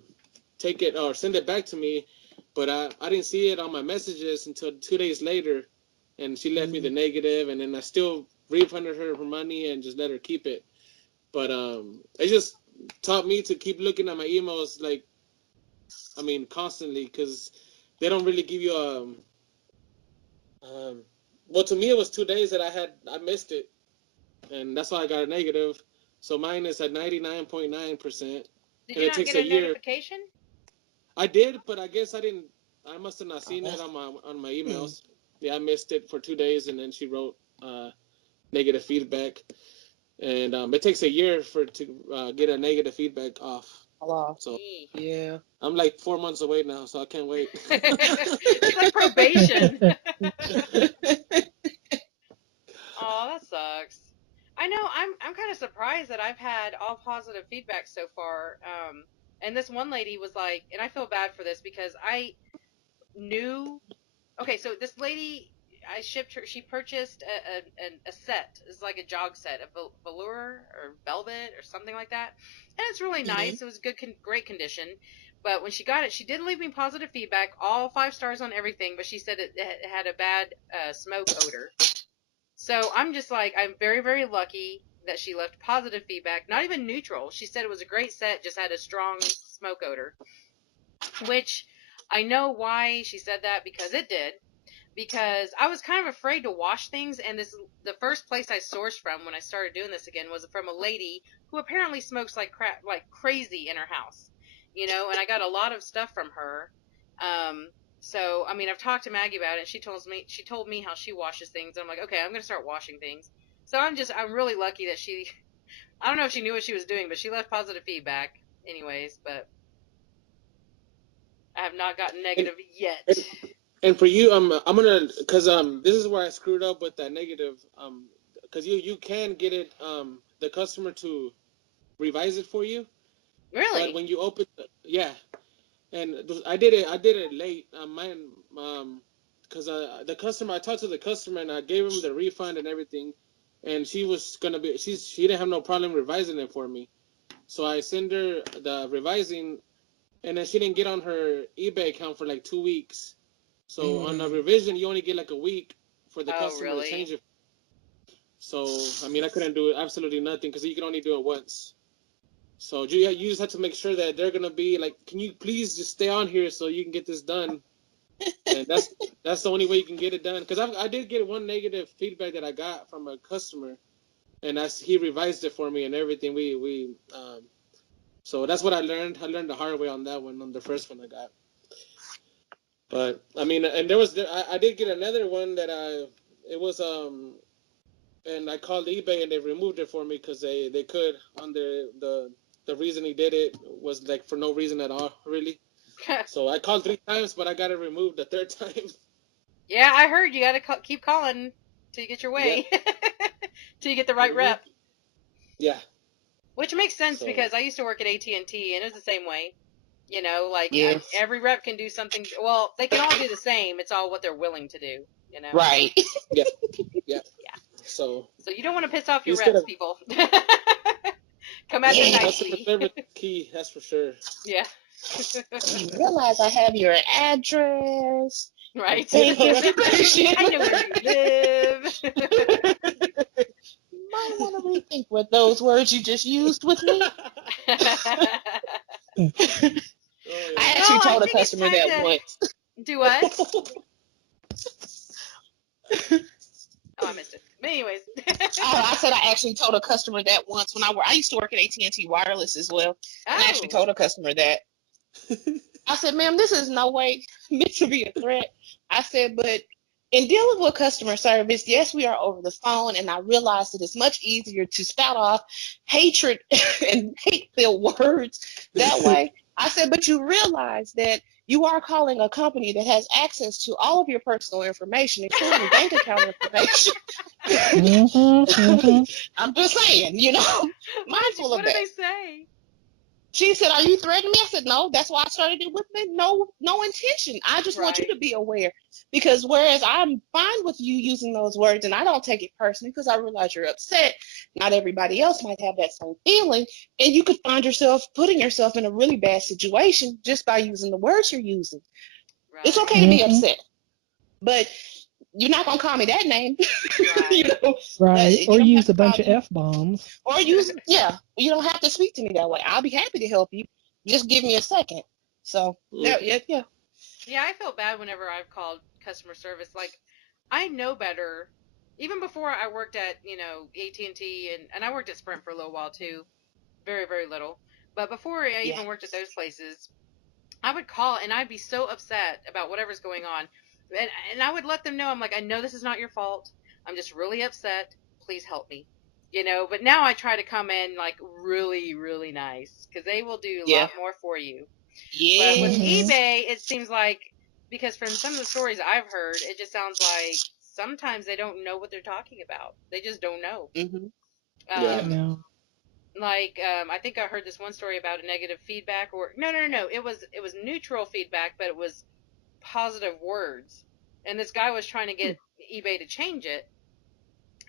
take it or send it back to me, but I didn't see it on my messages until 2 days later, and she left me the negative, and then I still refunded her money and just let her keep it. But it just taught me to keep looking at my emails, like, I mean, constantly, because they don't really give you well, to me it was 2 days that I missed it, and that's why I got a negative. So mine is at 99.9%. Did and you it not takes get a a year. notification? I did, but I guess I didn't. I must have not seen it on my emails. Yeah, I missed it for 2 days, and then she wrote negative feedback, and it takes a year to get a negative feedback off. So Yeah. I'm like 4 months away now, so I can't wait. It's like probation. Oh, that sucks. I know. I'm kind of surprised that I've had all positive feedback so far. And this one lady was like, and I feel bad for this because I knew. Okay, so this lady, I shipped her. She purchased a set. It's like a jog set, a velour or velvet or something like that, and it's really nice. It was good, great condition. But when she got it, she did leave me positive feedback, all 5 stars on everything. But she said it had a bad smoke odor. So I'm just like, I'm very, very lucky that she left positive feedback, not even neutral. She said it was a great set, just had a strong smoke odor, which I know why she said that, because it did. Because I was kind of afraid to wash things, and the first place I sourced from when I started doing this again was from a lady who apparently smokes like crazy in her house, and I got a lot of stuff from her. So, I mean, I've talked to Maggie about it, and she told me how she washes things. And I'm like, okay, I'm going to start washing things. So I'm really lucky that I don't know if she knew what she was doing, but she left positive feedback anyways, but I have not gotten negative yet. And for you, I'm gonna, cause this is where I screwed up with that negative, cause you can get it, the customer to revise it for you. Really? But when you open, yeah. And I did it late. Cause the customer, I talked to the customer and I gave him the refund and everything, and she didn't have no problem revising it for me, so I sent her the revising, and then she didn't get on her eBay account for like 2 weeks. So on a revision, you only get like a week for the customer to change it. So I mean, I couldn't do absolutely nothing because you can only do it once. So you just have to make sure that they're gonna be like, can you please just stay on here so you can get this done? And that's the only way you can get it done. Because I did get one negative feedback that I got from a customer, and he revised it for me and everything. So that's what I learned. I learned the hard way on that one, on the first one I got. But I mean, and I did get another one that and I called eBay and they removed it for me because they could, on the reason he did it was like for no reason at all, really. So I called 3 times, but I got it removed the 3rd time. Yeah, I heard you got to keep calling till you get your way, till you get the right rep. Yeah. Which makes sense because I used to work at AT&T and it was the same way. Every rep can do something. Well, they can all do the same. It's all what they're willing to do. Right. Yeah. So you don't want to piss off your reps, people. Come at them nicely. Customer service is key, that's for sure. Yeah. You realize I have your address. Right. Thank information. I know where you live. You might want to rethink what those words you just used with me. I actually told a customer that once. Do what? Oh, I missed it. But anyways. I said I actually told a customer that once when I used to work at AT&T Wireless as well, and I actually told a customer that. I said, ma'am, this is no way meant to be a threat. I said, but in dealing with customer service, yes, we are over the phone, and I realize that it's much easier to spout off hatred and hate-filled words that way. I said, but you realize that you are calling a company that has access to all of your personal information, including bank account information. I'm just saying, mindful of that. What did they say? She said, "Are you threatening me?" I said, "No, that's why I started it with no intention. I just want you Right. to be aware, because whereas I'm fine with you using those words and I don't take it personally because I realize you're upset, not everybody else might have that same feeling, and you could find yourself putting yourself in a really bad situation just by using the words you're using. Right. It's okay to be upset, but you're not gonna call me that name, Right. Right. You Or don't have use to a bunch call of me- F-bombs. or use you don't have to speak to me that way. I'll be happy to help you. Just give me a second. So yeah. Yeah, I felt bad whenever I've called customer service. Like, I know better. Even before I worked at, AT&T, and I worked at Sprint for a little while too. Very, very little. But before I even worked at those places, I would call and I'd be so upset about whatever's going on. And I would let them know, I'm like, I know this is not your fault. I'm just really upset. Please help me. But now I try to come in like really, really nice, because they will do a lot more for you. But with eBay, it seems like, because from some of the stories I've heard, it just sounds like sometimes they don't know what they're talking about. They just don't know. Yeah. Like, I think I heard this one story about a negative feedback, or no. It was neutral feedback, but it was positive words. And this guy was trying to get eBay to change it.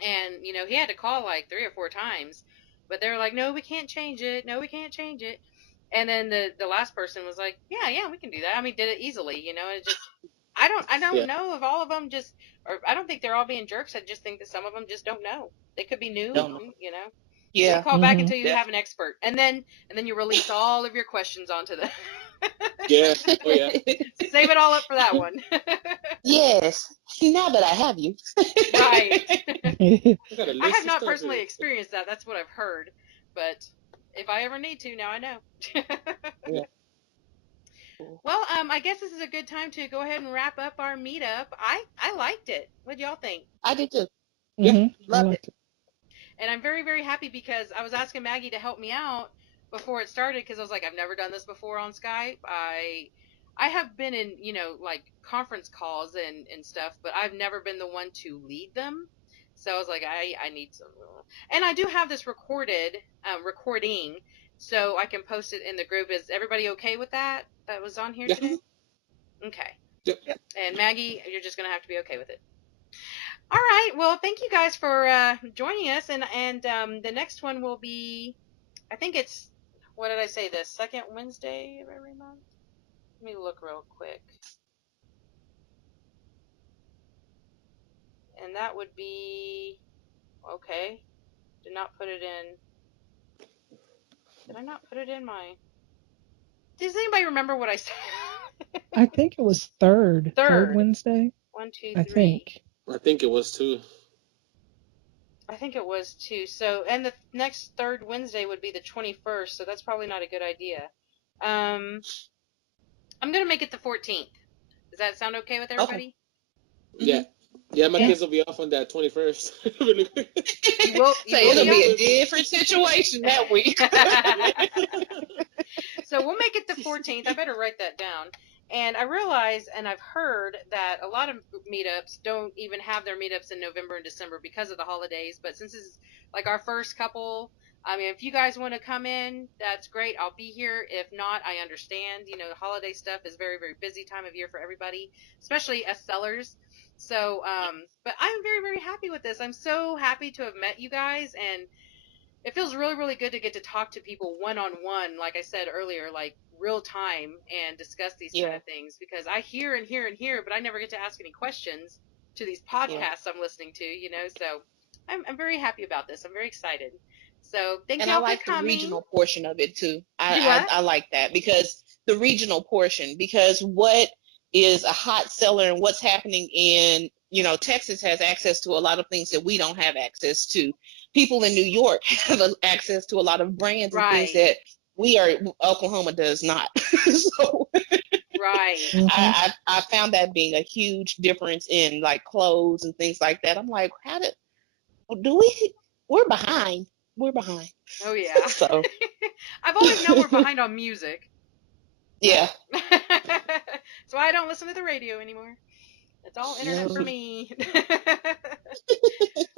And, he had to call like 3 or 4 times, but they were like, no, we can't change it. No, we can't change it. And then the last person was like, yeah, we can do that. I mean, did it easily, it just, I don't know if all of them just, or I don't think they're all being jerks. I just think that some of them just don't know. They could be new, Yeah. You call back until you have an expert, and then you release all of your questions onto them. Yeah. Oh yeah. Save it all up for that one. Yes. Now that I have you. Right. I I have not personally experienced that. That's what I've heard. But if I ever need to, now I know. Yeah. Well, I guess this is a good time to go ahead and wrap up our meetup. I liked it. What do y'all think? I did too. Loved it. And I'm very, very happy, because I was asking Maggie to help me out before it started, because I was like, I've never done this before on Skype. I have been in, like conference calls and stuff, but I've never been the one to lead them. So I was like, I need some. And I do have this recording, so I can post it in the group. Is everybody okay with that? That was on here today? Okay. Yep. And Maggie, you're just going to have to be okay with it. All right. Well, thank you guys for joining us. And the next one will be, I think it's, what did I say, the second Wednesday of every month? Let me look real quick. And that would be, okay. Did not put it in. Did I not put it in my, does anybody remember what I said? I think it was third Wednesday. 1, 2, 3. I think it was too. I think it was too. So, and the next third Wednesday would be the 21st, so that's probably not a good idea. I'm going to make it the 14th. Does that sound okay with everybody? Yeah. Yeah, my kids will be off on that 21st. Well, So it'll be a different situation that week. So we'll make it the 14th. I better write that down. And I realize, and I've heard, that a lot of meetups don't even have their meetups in November and December because of the holidays. But since this is like our first couple, I mean, if you guys want to come in, that's great. I'll be here. If not, I understand. The holiday stuff is very, very busy time of year for everybody, especially us sellers. So, but I'm very, very happy with this. I'm so happy to have met you guys, and it feels really, really good to get to talk to people one-on-one, like I said earlier, like real time, and discuss these kind of things, because I hear and hear and hear, but I never get to ask any questions to these podcasts I'm listening to, so I'm very happy about this. I'm very excited. So thank you all for coming. And I like the regional portion of it too. I like that, because the regional portion, because what is a hot seller and what's happening in Texas has access to a lot of things that we don't have access to. People in New York have access to a lot of brands and things Right. that Oklahoma does not. So Right. Mhm. I found that being a huge difference in like clothes and things like that. I'm like, we're behind. We're behind. Oh yeah. So I've always known we're behind on music. yeah. So I don't listen to the radio anymore. It's all internet for No. me.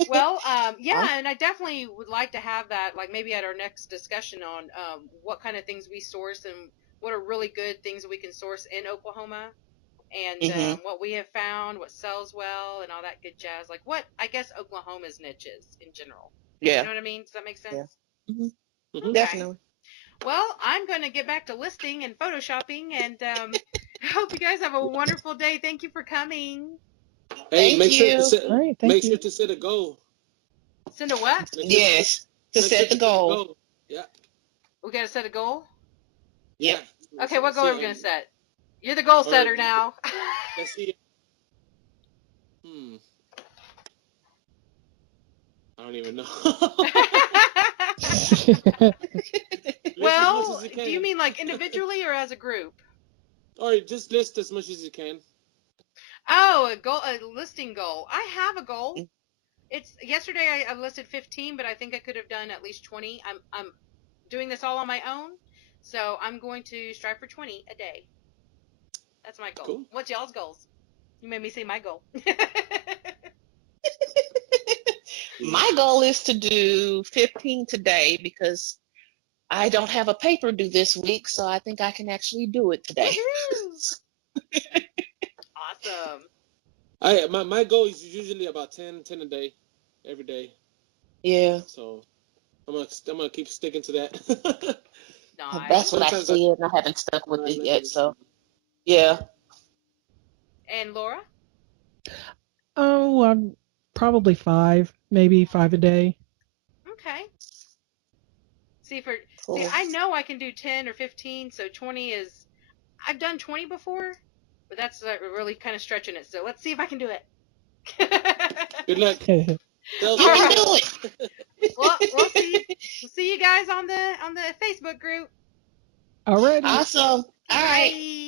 Well, yeah, and I definitely would like to have that, like maybe at our next discussion on what kind of things we source and what are really good things that we can source in Oklahoma, and Mhm. what we have found, what sells well, and all that good jazz. Like what I guess Oklahoma's niche is in general. You Yeah. know what I mean? Does that make sense? Yeah. Mhm. Okay. Definitely. Well, I'm going to get back to listing and photoshopping, and I hope you guys have a wonderful day. Thank you for coming. Hey, Thank you. All right, thank make you. sure to set a goal. Send a what? Make sure Yes. To make sure set the goal. Yeah. We got to set a goal? Yep. Yeah. Okay, what goal are we going to set? You're the goal setter now. Let's see. I don't even know. List as much Well, as you do can. you mean like individually or as a group? Or just list as much as you can. Oh, a listing goal. I have a goal. It's yesterday I listed 15, but I think I could have done at least 20. I'm doing this all on my own, so I'm going to strive for 20 a day. That's my goal. Cool. What's y'all's goals? You made me say my goal. My goal is to do 15 today because I don't have a paper due this week, so I think I can actually do it today. Awesome. My goal is usually about 10 a day, every day. Yeah. So I'm gonna keep sticking to that. Nice. That's what I Sometimes said, and I haven't stuck with it I yet. So, yeah. And Laura? Oh, probably 5, maybe 5 a day. Okay. See, Cool. I know I can do 10 or 15, so 20 is. I've done 20 before, but that's really kind of stretching it. So let's see if I can do it. Good luck. You can do it. Well, we'll see. We'll see you guys on the Facebook group. Alrighty. Awesome. All right. Bye.